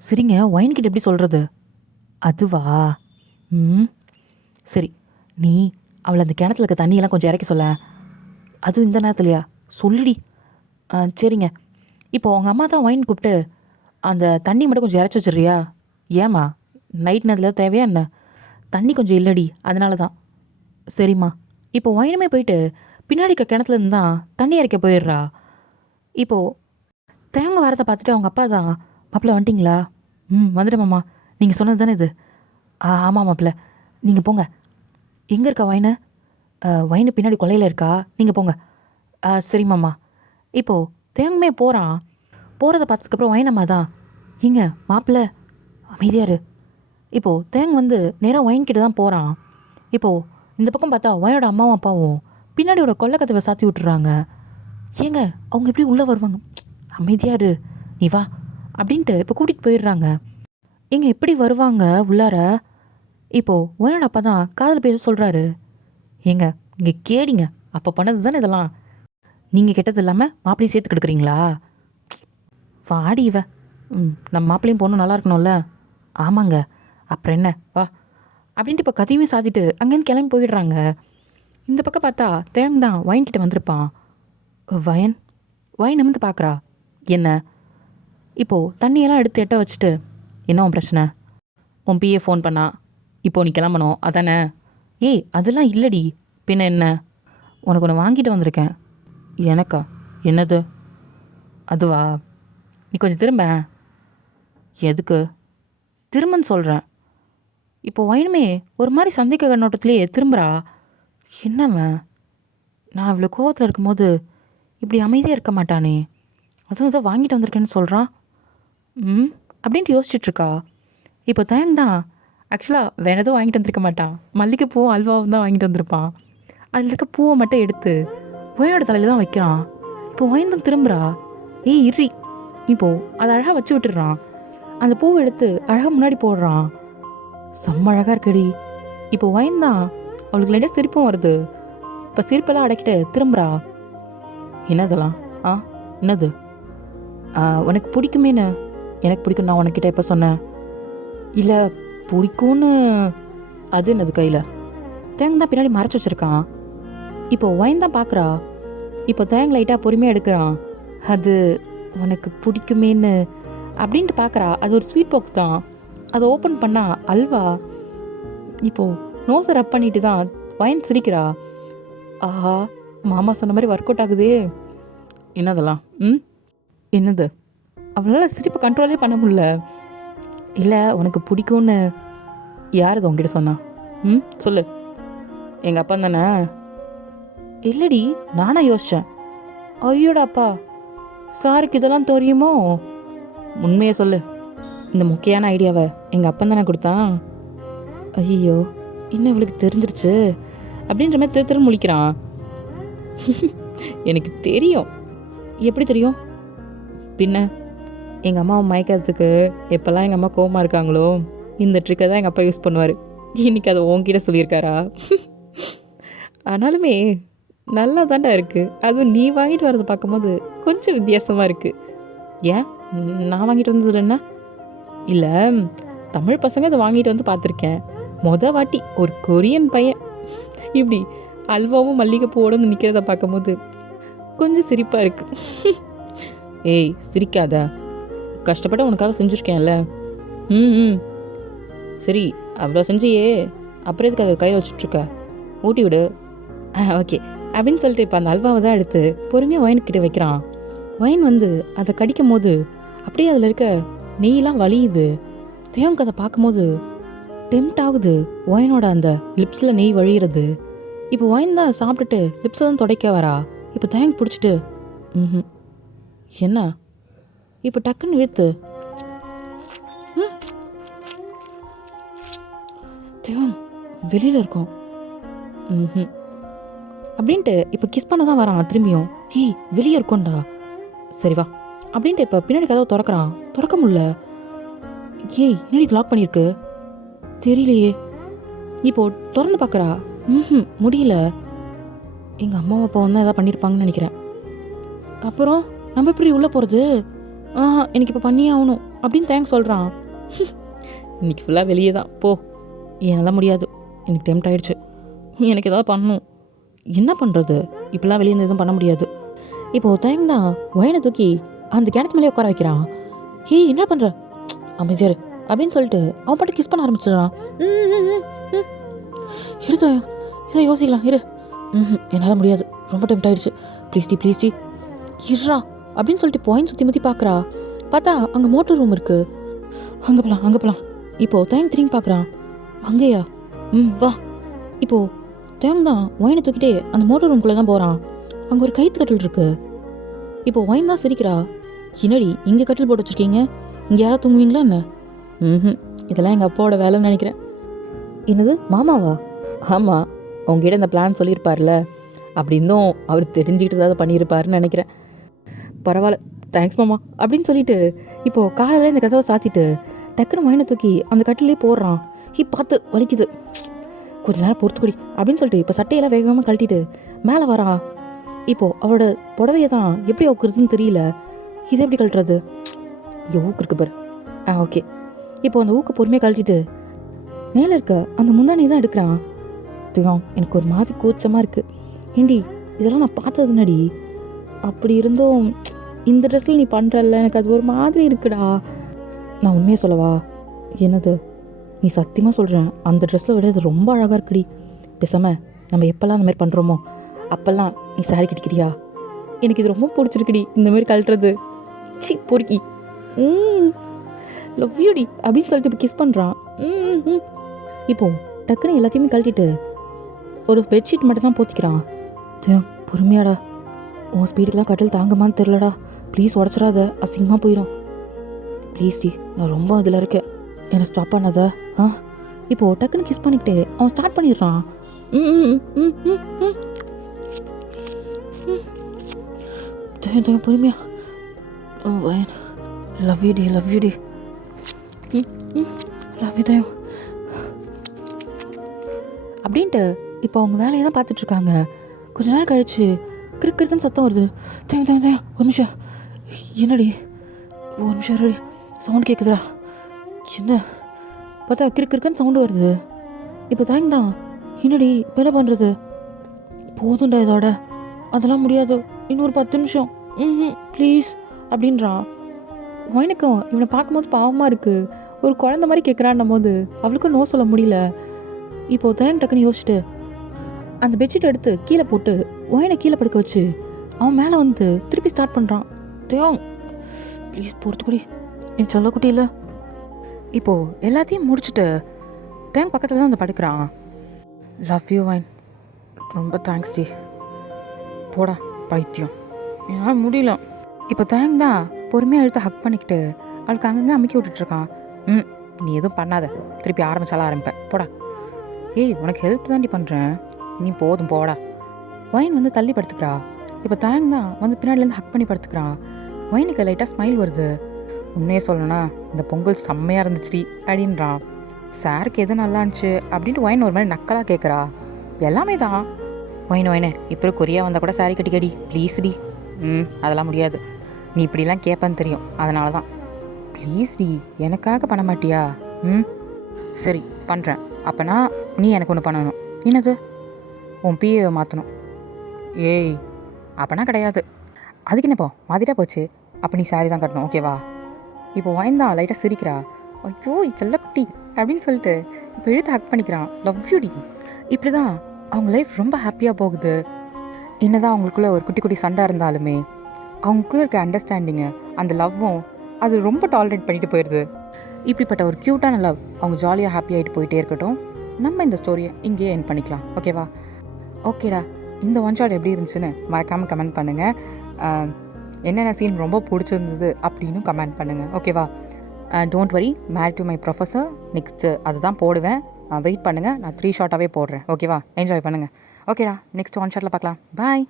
சரிங்க, ஒயின்கிட்ட எப்படி சொல்கிறது? அதுவா? சரி, நீ அவளை அந்த கிணத்துல இருக்க தண்ணியெல்லாம் கொஞ்சம் இறக்கி சொல்ல. அதுவும் இந்த நேரத்துலையா? சொல்லுடி. சரிங்க. இப்போது உங்கள் அம்மா தான் ஒயின் கூப்பிட்டு அந்த தண்ணி மட்டும் கொஞ்சம் இறச்சி வச்சிடுறியா? ஏம்மா, நைட் நேரத்தில் தேவையா என்ன? தண்ணி கொஞ்சம் இல்லடி, அதனால தான். சரிம்மா. இப்போ ஒயினுமே போயிட்டு பின்னாடி இருக்க கிணத்துலேருந்து தான் தண்ணி இறக்க போயிடுறா. இப்போது தேங்க வரதை பார்த்துட்டு அவங்க அப்பா தான் மாப்பிள்ள வந்துட்டிங்களா? வந்துடுமாம்மா, நீங்கள் சொன்னது தானே இது? ஆமாம் மாப்பிள்ள, நீங்கள் போங்க. எங்கே இருக்கா ஒயினு? ஒயினு பின்னாடி கொல்லையில் இருக்கா, நீங்கள் போங்க. சரிம்மாம்மா. இப்போது தேங்கமே போகிறான். போகிறத பார்த்ததுக்கப்புறம் ஒயினம்மா தான் ஏங்க மாப்பிள்ள அமைதியாரு. இப்போது தேங் வந்து நேராக ஒயின்கிட்ட தான் போகிறான். இப்போது இந்த பக்கம் பார்த்தா ஒயனோட அம்மாவும் அப்பாவும் பின்னாடியோட கொல்லை கதவை சாத்தி விட்டுறாங்க. ஏங்க அவங்க எப்படி உள்ளே வருவாங்க? அமைதியாரு, நீ வா அப்படின்ட்டு இப்போ கூட்டிகிட்டு போயிடுறாங்க. ஏங்க எப்படி வருவாங்க உள்ளார? இப்போது ஒயனோட அப்பா தான் காதில் பேச சொல்கிறாரு. ஏங்க இங்கே கேடிங்க, அப்போ பண்ணது தானே இதெல்லாம். நீங்கள் கெட்டது இல்லாமல் மாப்பிள்ளையும் சேர்த்து கெடுக்குறீங்களா? வாடி இவ. நம்ம மாப்பிள்ளையும் பொண்ணும் நல்லா இருக்கணும்ல. ஆமாங்க, அப்புறம் என்ன, வா அப்படின்ட்டு இப்போ கதையுமே சாத்திட்டு அங்கேருந்து கிளம்பி போயிடுறாங்க. இந்த பக்கம் பார்த்தா தேங் தான் வயன்கிட்ட வந்திருப்பான். வயன் வயன் நிமிந்து பார்க்குறா. என்ன? இப்போது தண்ணியெல்லாம் எடுத்து எட்ட வச்சுட்டு, என்ன உன் பிரச்சனை? உன் பிஏ ஃபோன் பண்ணா, இப்போ நீ கிளம்பணும் அதானே? ஏய் அதெல்லாம் இல்லடி. பின்ன என்ன? உனக்கு ஒன்று வாங்கிட்டு வந்திருக்கேன். எனக்கா? என்னது? அதுவா? நீ கொஞ்சம் திரும்ப. எதுக்கு திரும்பன்னு சொல்கிறேன்? இப்போ வயனுமே ஒரு மாதிரி சந்தேக கண்ணோட்டத்திலேயே திரும்புறா. என்னவன் நான் இவ்வளோ கோவத்தில் இருக்கும்போது இப்படி அமைதியாக இருக்க மாட்டானே, அதுவும் ஏதோ வாங்கிட்டு வந்திருக்கேன்னு சொல்கிறான். அப்படின்ட்டு யோசிச்சுட்ருக்கா. இப்போ தயங் தான் ஆக்சுவலாக வேறு எதுவும் வாங்கிட்டு வந்திருக்க மாட்டான். மல்லிகைப்பூவும் அல்வாவும் தான் வாங்கிட்டு வந்திருப்பான். அதில் இருக்க பூவை மட்டும் எடுத்து ஒயனோட தலையில் தான் வைக்கிறான். இப்போ ஒயன் தான் திரும்புகிறா. ஏய் இறி. இப்போது அதை அழகாக வச்சு விட்டுடுறான். அந்த பூவை எடுத்து அழகாக முன்னாடி போடுறான். செம்ம அழகாக இருக்குடி. இப்போ ஒயன் தான் அவளுக்கு லைட்டாக சிரிப்பும் வருது. இப்போ சிரிப்பெல்லாம் அடைக்கிட்டு திரும்புகிறா. என்னதெல்லாம்? என்னது? உனக்கு பிடிக்குமேன்னு. எனக்கு பிடிக்கும் நான் உனக்கிட்ட எப்போ சொன்னேன்? இல்லை பிடிக்கும்னு. அது என்னது கையில்? தேங்க தான் பின்னாடி மறைச்சி வச்சுருக்கான். இப்போ ஒயின் தான் பார்க்குறா. இப்போ தேங்க லைட்டாக பொறுமையாக எடுக்கிறான். அது உனக்கு பிடிக்குமேன்னு அப்படின்ட்டு பார்க்குறா. அது ஒரு ஸ்வீட் பாக்ஸ் தான். அதை ஓப்பன் பண்ணா அல்வா. இப்போது நோஸை ரப் பண்ணிட்டு தான் ஒயின் சிரிக்கிறா. ஆஹா மாமா சொன்ன மாதிரி ஒர்க் அவுட் ஆகுதே. என்னதெல்லாம்? என்னது? அவளால் சிரிப்பை கண்ட்ரோலே பண்ண முடியல. இல்லை உனக்கு பிடிக்கும்னு யார் அது உங்ககிட்ட சொன்னா? சொல்லு. எங்கள் அப்பா தானே? இல்லடி நானா யோசித்தேன். ஐயோட அப்பா சாருக்கு இதெல்லாம் தெரியுமோ? உண்மையை சொல்லு. இந்த முக்கியமான ஐடியாவை எங்கள் அப்பா தானே கொடுத்தான். ஐயோ இன்னும் இவளுக்கு தெரிஞ்சிருச்சு அப்படின்ற மாதிரி திரு திரு முழிக்கிறான். எனக்கு தெரியும். எப்படி தெரியும்? பின்ன எங்கள் அம்மாவை மயக்கிறதுக்கு எப்போல்லாம் எங்கள் அம்மா கோவமாக இருக்காங்களோ இந்த ட்ரிக்கை தான் எங்கள் அப்பா யூஸ் பண்ணுவார். இன்னைக்கு அதை உன்கிட்ட சொல்லியிருக்காரா? ஆனாலுமே நல்லா தாண்டா இருக்குது. அதுவும் நீ வாங்கிட்டு வரதை பார்க்கும்போது கொஞ்சம் வித்தியாசமாக இருக்குது. ஏன் நான் வாங்கிட்டு வந்தது என்ன? இல்லை தமிழ் பசங்க அதை வாங்கிட்டு வந்து பார்த்துருக்கேன். வாட்டி ஒரு கொரியன் பையன் இப்படி அல்வாவும் மல்லிகைப்பூவோடு வந்து நிற்கிறத பார்க்கும்போது கொஞ்சம் சிரிப்பாக இருக்குது. ஏய் சிரிக்காத. கஷ்டப்பட்டு உனக்காக செஞ்சுருக்கேன்ல. சரி அவ்வளோ செஞ்சியே அப்புறம் எதுக்கு அதை கையில் வச்சுட்ருக்க? ஊட்டி விடு. ஓகே அப்படின்னு சொல்லிட்டு இப்போ அந்த அல்வாவை தான் எடுத்து பொறுமையாக ஒயின்கிட்ட வைக்கிறான். ஒயின் வந்து அதை கடிக்கும் போது அப்படியே அதில் இருக்க நெய்யெலாம் வலியுது. தேவங்க அதை பார்க்கும்போது டெம்ட் ஆகுது. ஒயினோட அந்த லிப்ஸில் நெய் வழிகிறது. இப்போ ஒயின் தான் சாப்பிட்டுட்டு லிப்ஸை தான் துடைக்க வரா. இப்போ தேங்க் பிடிச்சிட்டு என்ன இப்போ டக்குன்னு இழுத்து தேவன் வெளியில் இருக்கும் அப்படின்ட்டு இப்போ கிஸ் பண்ண தான் வரான். திரும்பியும் ஏய் வெளியே இருக்கோண்டா. சரி வா அப்படின்ட்டு இப்போ பின்னாடி கதவை திறக்கிறான். திறக்க முடியல. ஏய் என்னடி லாக் பண்ணியிருக்கு? தெரியலையே. இப்போ திறந்து பார்க்குறா. முடியல. எங்கள் அம்மாவும் அப்பா வந்து எதாவது பண்ணியிருப்பாங்கன்னு நினைக்கிறேன். அப்புறம் நம்ம எப்படி உள்ளே போகிறது? எனக்கு இப்போ பண்ணியே ஆகணும் அப்படின்னு தேங்க்ஸ் சொல்கிறான். இன்னைக்கு ஃபுல்லாக வெளியே தான் போ. என்னால் முடியாது. எனக்கு டெம்ட் ஆகிடுச்சு. எனக்கு எதாவது பண்ணணும். என்ன பண்ணுறது? இப்போலாம் வெளியே இருந்து எதுவும் பண்ண முடியாது. இப்போது தேங்க் தான் ஒயனை தூக்கி அந்த கிணத்து மேலே உட்கார வைக்கிறான். ஏய் என்ன பண்ணுற? அமைதியாரு அப்படின்னு சொல்லிட்டு அவன் பாட்டு கிஸ் பண்ண ஆரம்பிச்சிடுறான். இருதா இதை யோசிக்கலாம் இரு. என்னால் முடியாது. ரொம்ப டெம்ட் ஆகிடுச்சு. ப்ளீஸ் டி இருறா அப்படின்னு சொல்லிட்டு பாயிண்ட் சுற்றி முற்றி பார்க்குறா. பார்த்தா அங்கே மோட்டர் ரூம் இருக்குது. அங்கே போகலாம். இப்போது தேங்க் திரும்பி பார்க்குறான். அங்கேயா? வா. இப்போது தேங்க் தான் ஒயினை தூக்கிட்டே அந்த மோட்டர் ரூம்குள்ளே தான் போகிறான். அங்கே ஒரு கயிற்று கட்டில் இருக்குது. இப்போது ஒயின் தான் சிரிக்கிறா. என்னடி இங்கே கட்டில் போட்டு வச்சுருக்கீங்க? இங்கே யாராவது தூங்குவீங்களா என்ன? இதெல்லாம் எங்கள் அப்பாவோட வேலைன்னு நினைக்கிறேன். என்னது மாமாவா? ஆமாம் உங்ககிட்ட இந்த பிளான் சொல்லியிருப்பார்ல, அப்படி இருந்தும் அவர் தெரிஞ்சுக்கிட்டு ஏதாவது பண்ணியிருப்பாருன்னு நினைக்கிறேன். பரவாயில்ல தேங்க்ஸ் மாமா அப்படின்னு சொல்லிட்டு இப்போது காலையில் இந்த கதவை சாத்திட்டு டக்குன்னு ஒயினை தூக்கி அந்த கட்டிலே போடுறான். பார்த்து வலிக்குது, கொஞ்ச நேரம் பொறுத்துக்குடி அப்படின்னு சொல்லிட்டு இப்போ சட்டையெல்லாம் வேகமாக கழட்டிட்டு மேலே வரான். இப்போது அவளோட புடவையை தான் எப்படி ஊக்குறதுன்னு தெரியல. இதை எப்படி கழட்டுறது? இங்கே ஊக்கு இருக்கு பாரு. ஓகே. இப்போ அந்த ஊக்கு பொறுமையாக கழட்டிட்டு மேலே இருக்க அந்த முந்தானி தான் எடுக்கிறான். திகம் எனக்கு ஒரு மாதிரி கூச்சமாக இருக்குது. ஏண்டி இதெல்லாம் நான் பார்த்ததுனாடி, அப்படி இருந்தும் இந்த ட்ரெஸ்ஸில் நீ பண்ணுறல்ல, எனக்கு அது ஒரு மாதிரி இருக்குடா. நான் உண்மையை சொல்லவா? என்னது? நீ சத்தியமாக சொல்கிறேன், அந்த ட்ரெஸ்ஸை விட இது ரொம்ப அழகாக இருக்குடி. பேசாம நம்ம எப்போல்லாம் அந்த மாதிரி பண்ணுறோமோ அப்போல்லாம் நீ சாரி கட்டிக்கிறியா? எனக்கு இது ரொம்ப பிடிச்சிருக்குடி இந்த மாதிரி கழட்டுறது. சி பொறுக்கி. லவ் யூடி அப்படின்னு சொல்லிட்டு இப்போ கிஸ் பண்ணுறான். இப்போது டக்குன்னு எல்லாத்தையுமே கழட்டிட்டு ஒரு பெட்ஷீட் மட்டும் தான் போத்திக்கிறான். பொறுமையாடா, உன் ஸ்பீடுக்கெலாம் கட்டில் தாங்கமான்னு தெரிலடா. ப்ளீஸ் உடச்சிடாத, அசிங்கமாக போயிடும். ப்ளீஸ் டி, நான் ரொம்ப இதில் இருக்கேன், என்னை ஸ்டாப் பண்ணாத. இப்போது டக்குன்னு கிஸ் பண்ணிக்கிட்டு அவன் ஸ்டார்ட் பண்ணிடுறான். பொறுமையா. லவ் யூ டி, லவ் யூ டி, லவ் யூ தயம் அப்படின்ட்டு இப்போ அவங்க வேலையை தான் பார்த்துட்ருக்காங்க. கொஞ்ச நேரம் கழிச்சு கிறுக்குன்னு சத்தம் வருது. தயம் ஒரு நிமிஷம். என்னடி? ஒரு நிமிஷம் ரெடி, சவுண்ட் கேட்குதுடா. என்ன பார்த்தா கிறுக்குன்னு சவுண்டு வருது. இப்போ தான் என்னடி இப்போ என்ன பண்ணுறது? போதும்டா இதோட, அதெல்லாம் முடியாது, இன்னொரு 10 நிமிஷம் ப்ளீஸ் அப்படின்றான். ஒயனுக்கும் இவனை பார்க்கும்போது பாவமாக இருக்குது. ஒரு குழந்த மாதிரி கேட்குறான்னும் போது அவளுக்கும் நோ சொல்ல முடியல. இப்போது தயங் டக்குன்னு யோசிச்சுட்டு அந்த பெட்ஷீட் எடுத்து கீழே போட்டு ஒயனை கீழே படுக்க வச்சு அவன் மேலே வந்து திருப்பி ஸ்டார்ட் பண்ணுறான். தேவ் ப்ளீஸ் பொறுத்துக்குடி, என் சொல்லக்குட்டி இல்லை. இப்போது எல்லாத்தையும் முடிச்சுட்டு தேங் பக்கத்தில் தான் வந்து படுக்கிறான். லவ் யூ ஒயின், ரொம்ப தேங்க்ஸ் டி. போடா பைத்தியம், ஏன்னா முடியல. இப்போ தேங் தான் பொறுமையாக எடுத்து ஹக் பண்ணிக்கிட்டு அவளுக்கு அங்கங்கே அமுக்கி விட்டுட்ருக்கான். நீ எதுவும் பண்ணாத, திருப்பி ஆரம்பிச்சாலும் ஆரம்பிப்பேன், போடா. ஏய் உனக்கு ஹெல்ப் தாண்டி பண்ணுறேன், நீ போதும் போடா. ஒயின் வந்து தள்ளி படுத்துக்கிறா. இப்போ தேங் தான் வந்து பின்னாடிலேருந்து ஹக் பண்ணி படுத்துக்கிறான். ஒயினுக்கு லைட்டாக ஸ்மைல் வருது. உண்மையே சொல்லணும்னா இந்த பொங்கல் செம்மையாக இருந்துச்சுடி அப்படின்றான். சாருக்கு எது நல்லா இருந்துச்சு அப்படின்ட்டு ஒயின் ஒரு மாதிரி நக்கலாக கேட்குறா. எல்லாமே தான். ஒயினு இப்போ கொரியா வந்தால் கூட சாரி கட்டிக்கடி ப்ளீஸ் டி. அதெல்லாம் முடியாது, நீ இப்படிலாம் கேட்பேன்னு தெரியும், அதனால தான். ப்ளீஸ் டி, எனக்காக பண்ண மாட்டியா? சரி பண்ணுறேன். அப்போனா நீ எனக்கு ஒன்று பண்ணணும். என்னது? உன் பிஏவை மாற்றணும். ஏய் அப்போனா கிடையாது. அதுக்கு என்னப்போ மாதிரியா போச்சு. அப்போ நீ சாரி தான் கட்டணும், ஓகேவா? இப்போ வாய்ந்தான் லைட்டாக சிரிக்கிறா. ஐயோ செல்ல குட்டி அப்படின்னு சொல்லிட்டு இப்போ எழுத்து ஹக் பண்ணிக்கிறான். லவ் யூ டி. இப்படி தான் அவங்க லைஃப் ரொம்ப ஹாப்பியாக போகுது. என்னதான் அவங்களுக்குள்ளே ஒரு குட்டி குட்டி சண்டை இருந்தாலுமே அவங்களுக்குள்ளே இருக்க அண்டர்ஸ்டாண்டிங்கு, அந்த லவ்வும் அது ரொம்ப டாலரேட் பண்ணிட்டு போயிடுது. இப்படிப்பட்ட ஒரு க்யூட்டான லவ் அவங்க ஜாலியாக ஹாப்பியாகிட்டு போயிட்டே இருக்கட்டும். நம்ம இந்த ஸ்டோரியை இங்கேயே எண்ட் பண்ணிக்கலாம், ஓகேவா? ஓகேடா, இந்த ஒன் ஷாட் எப்படி இருந்துச்சுன்னு மறக்காமல் கமெண்ட் பண்ணுங்கள். என்னென்ன சீன் ரொம்ப பிடிச்சிருந்தது அப்படின்னு கமெண்ட் பண்ணுங்கள், ஓகேவா? Don't worry, married to my professor next அதுதான் போடுவேன். வெயிட் பண்ணுங்கள், நான் 3 ஷார்ட்டாகவே போடுறேன், ஓகேவா? என்ஜாய் பண்ணுங்கள். ஓகேடா, நெக்ஸ்ட் ஒன் ஷாட்டில் பார்க்கலாம். பாய்.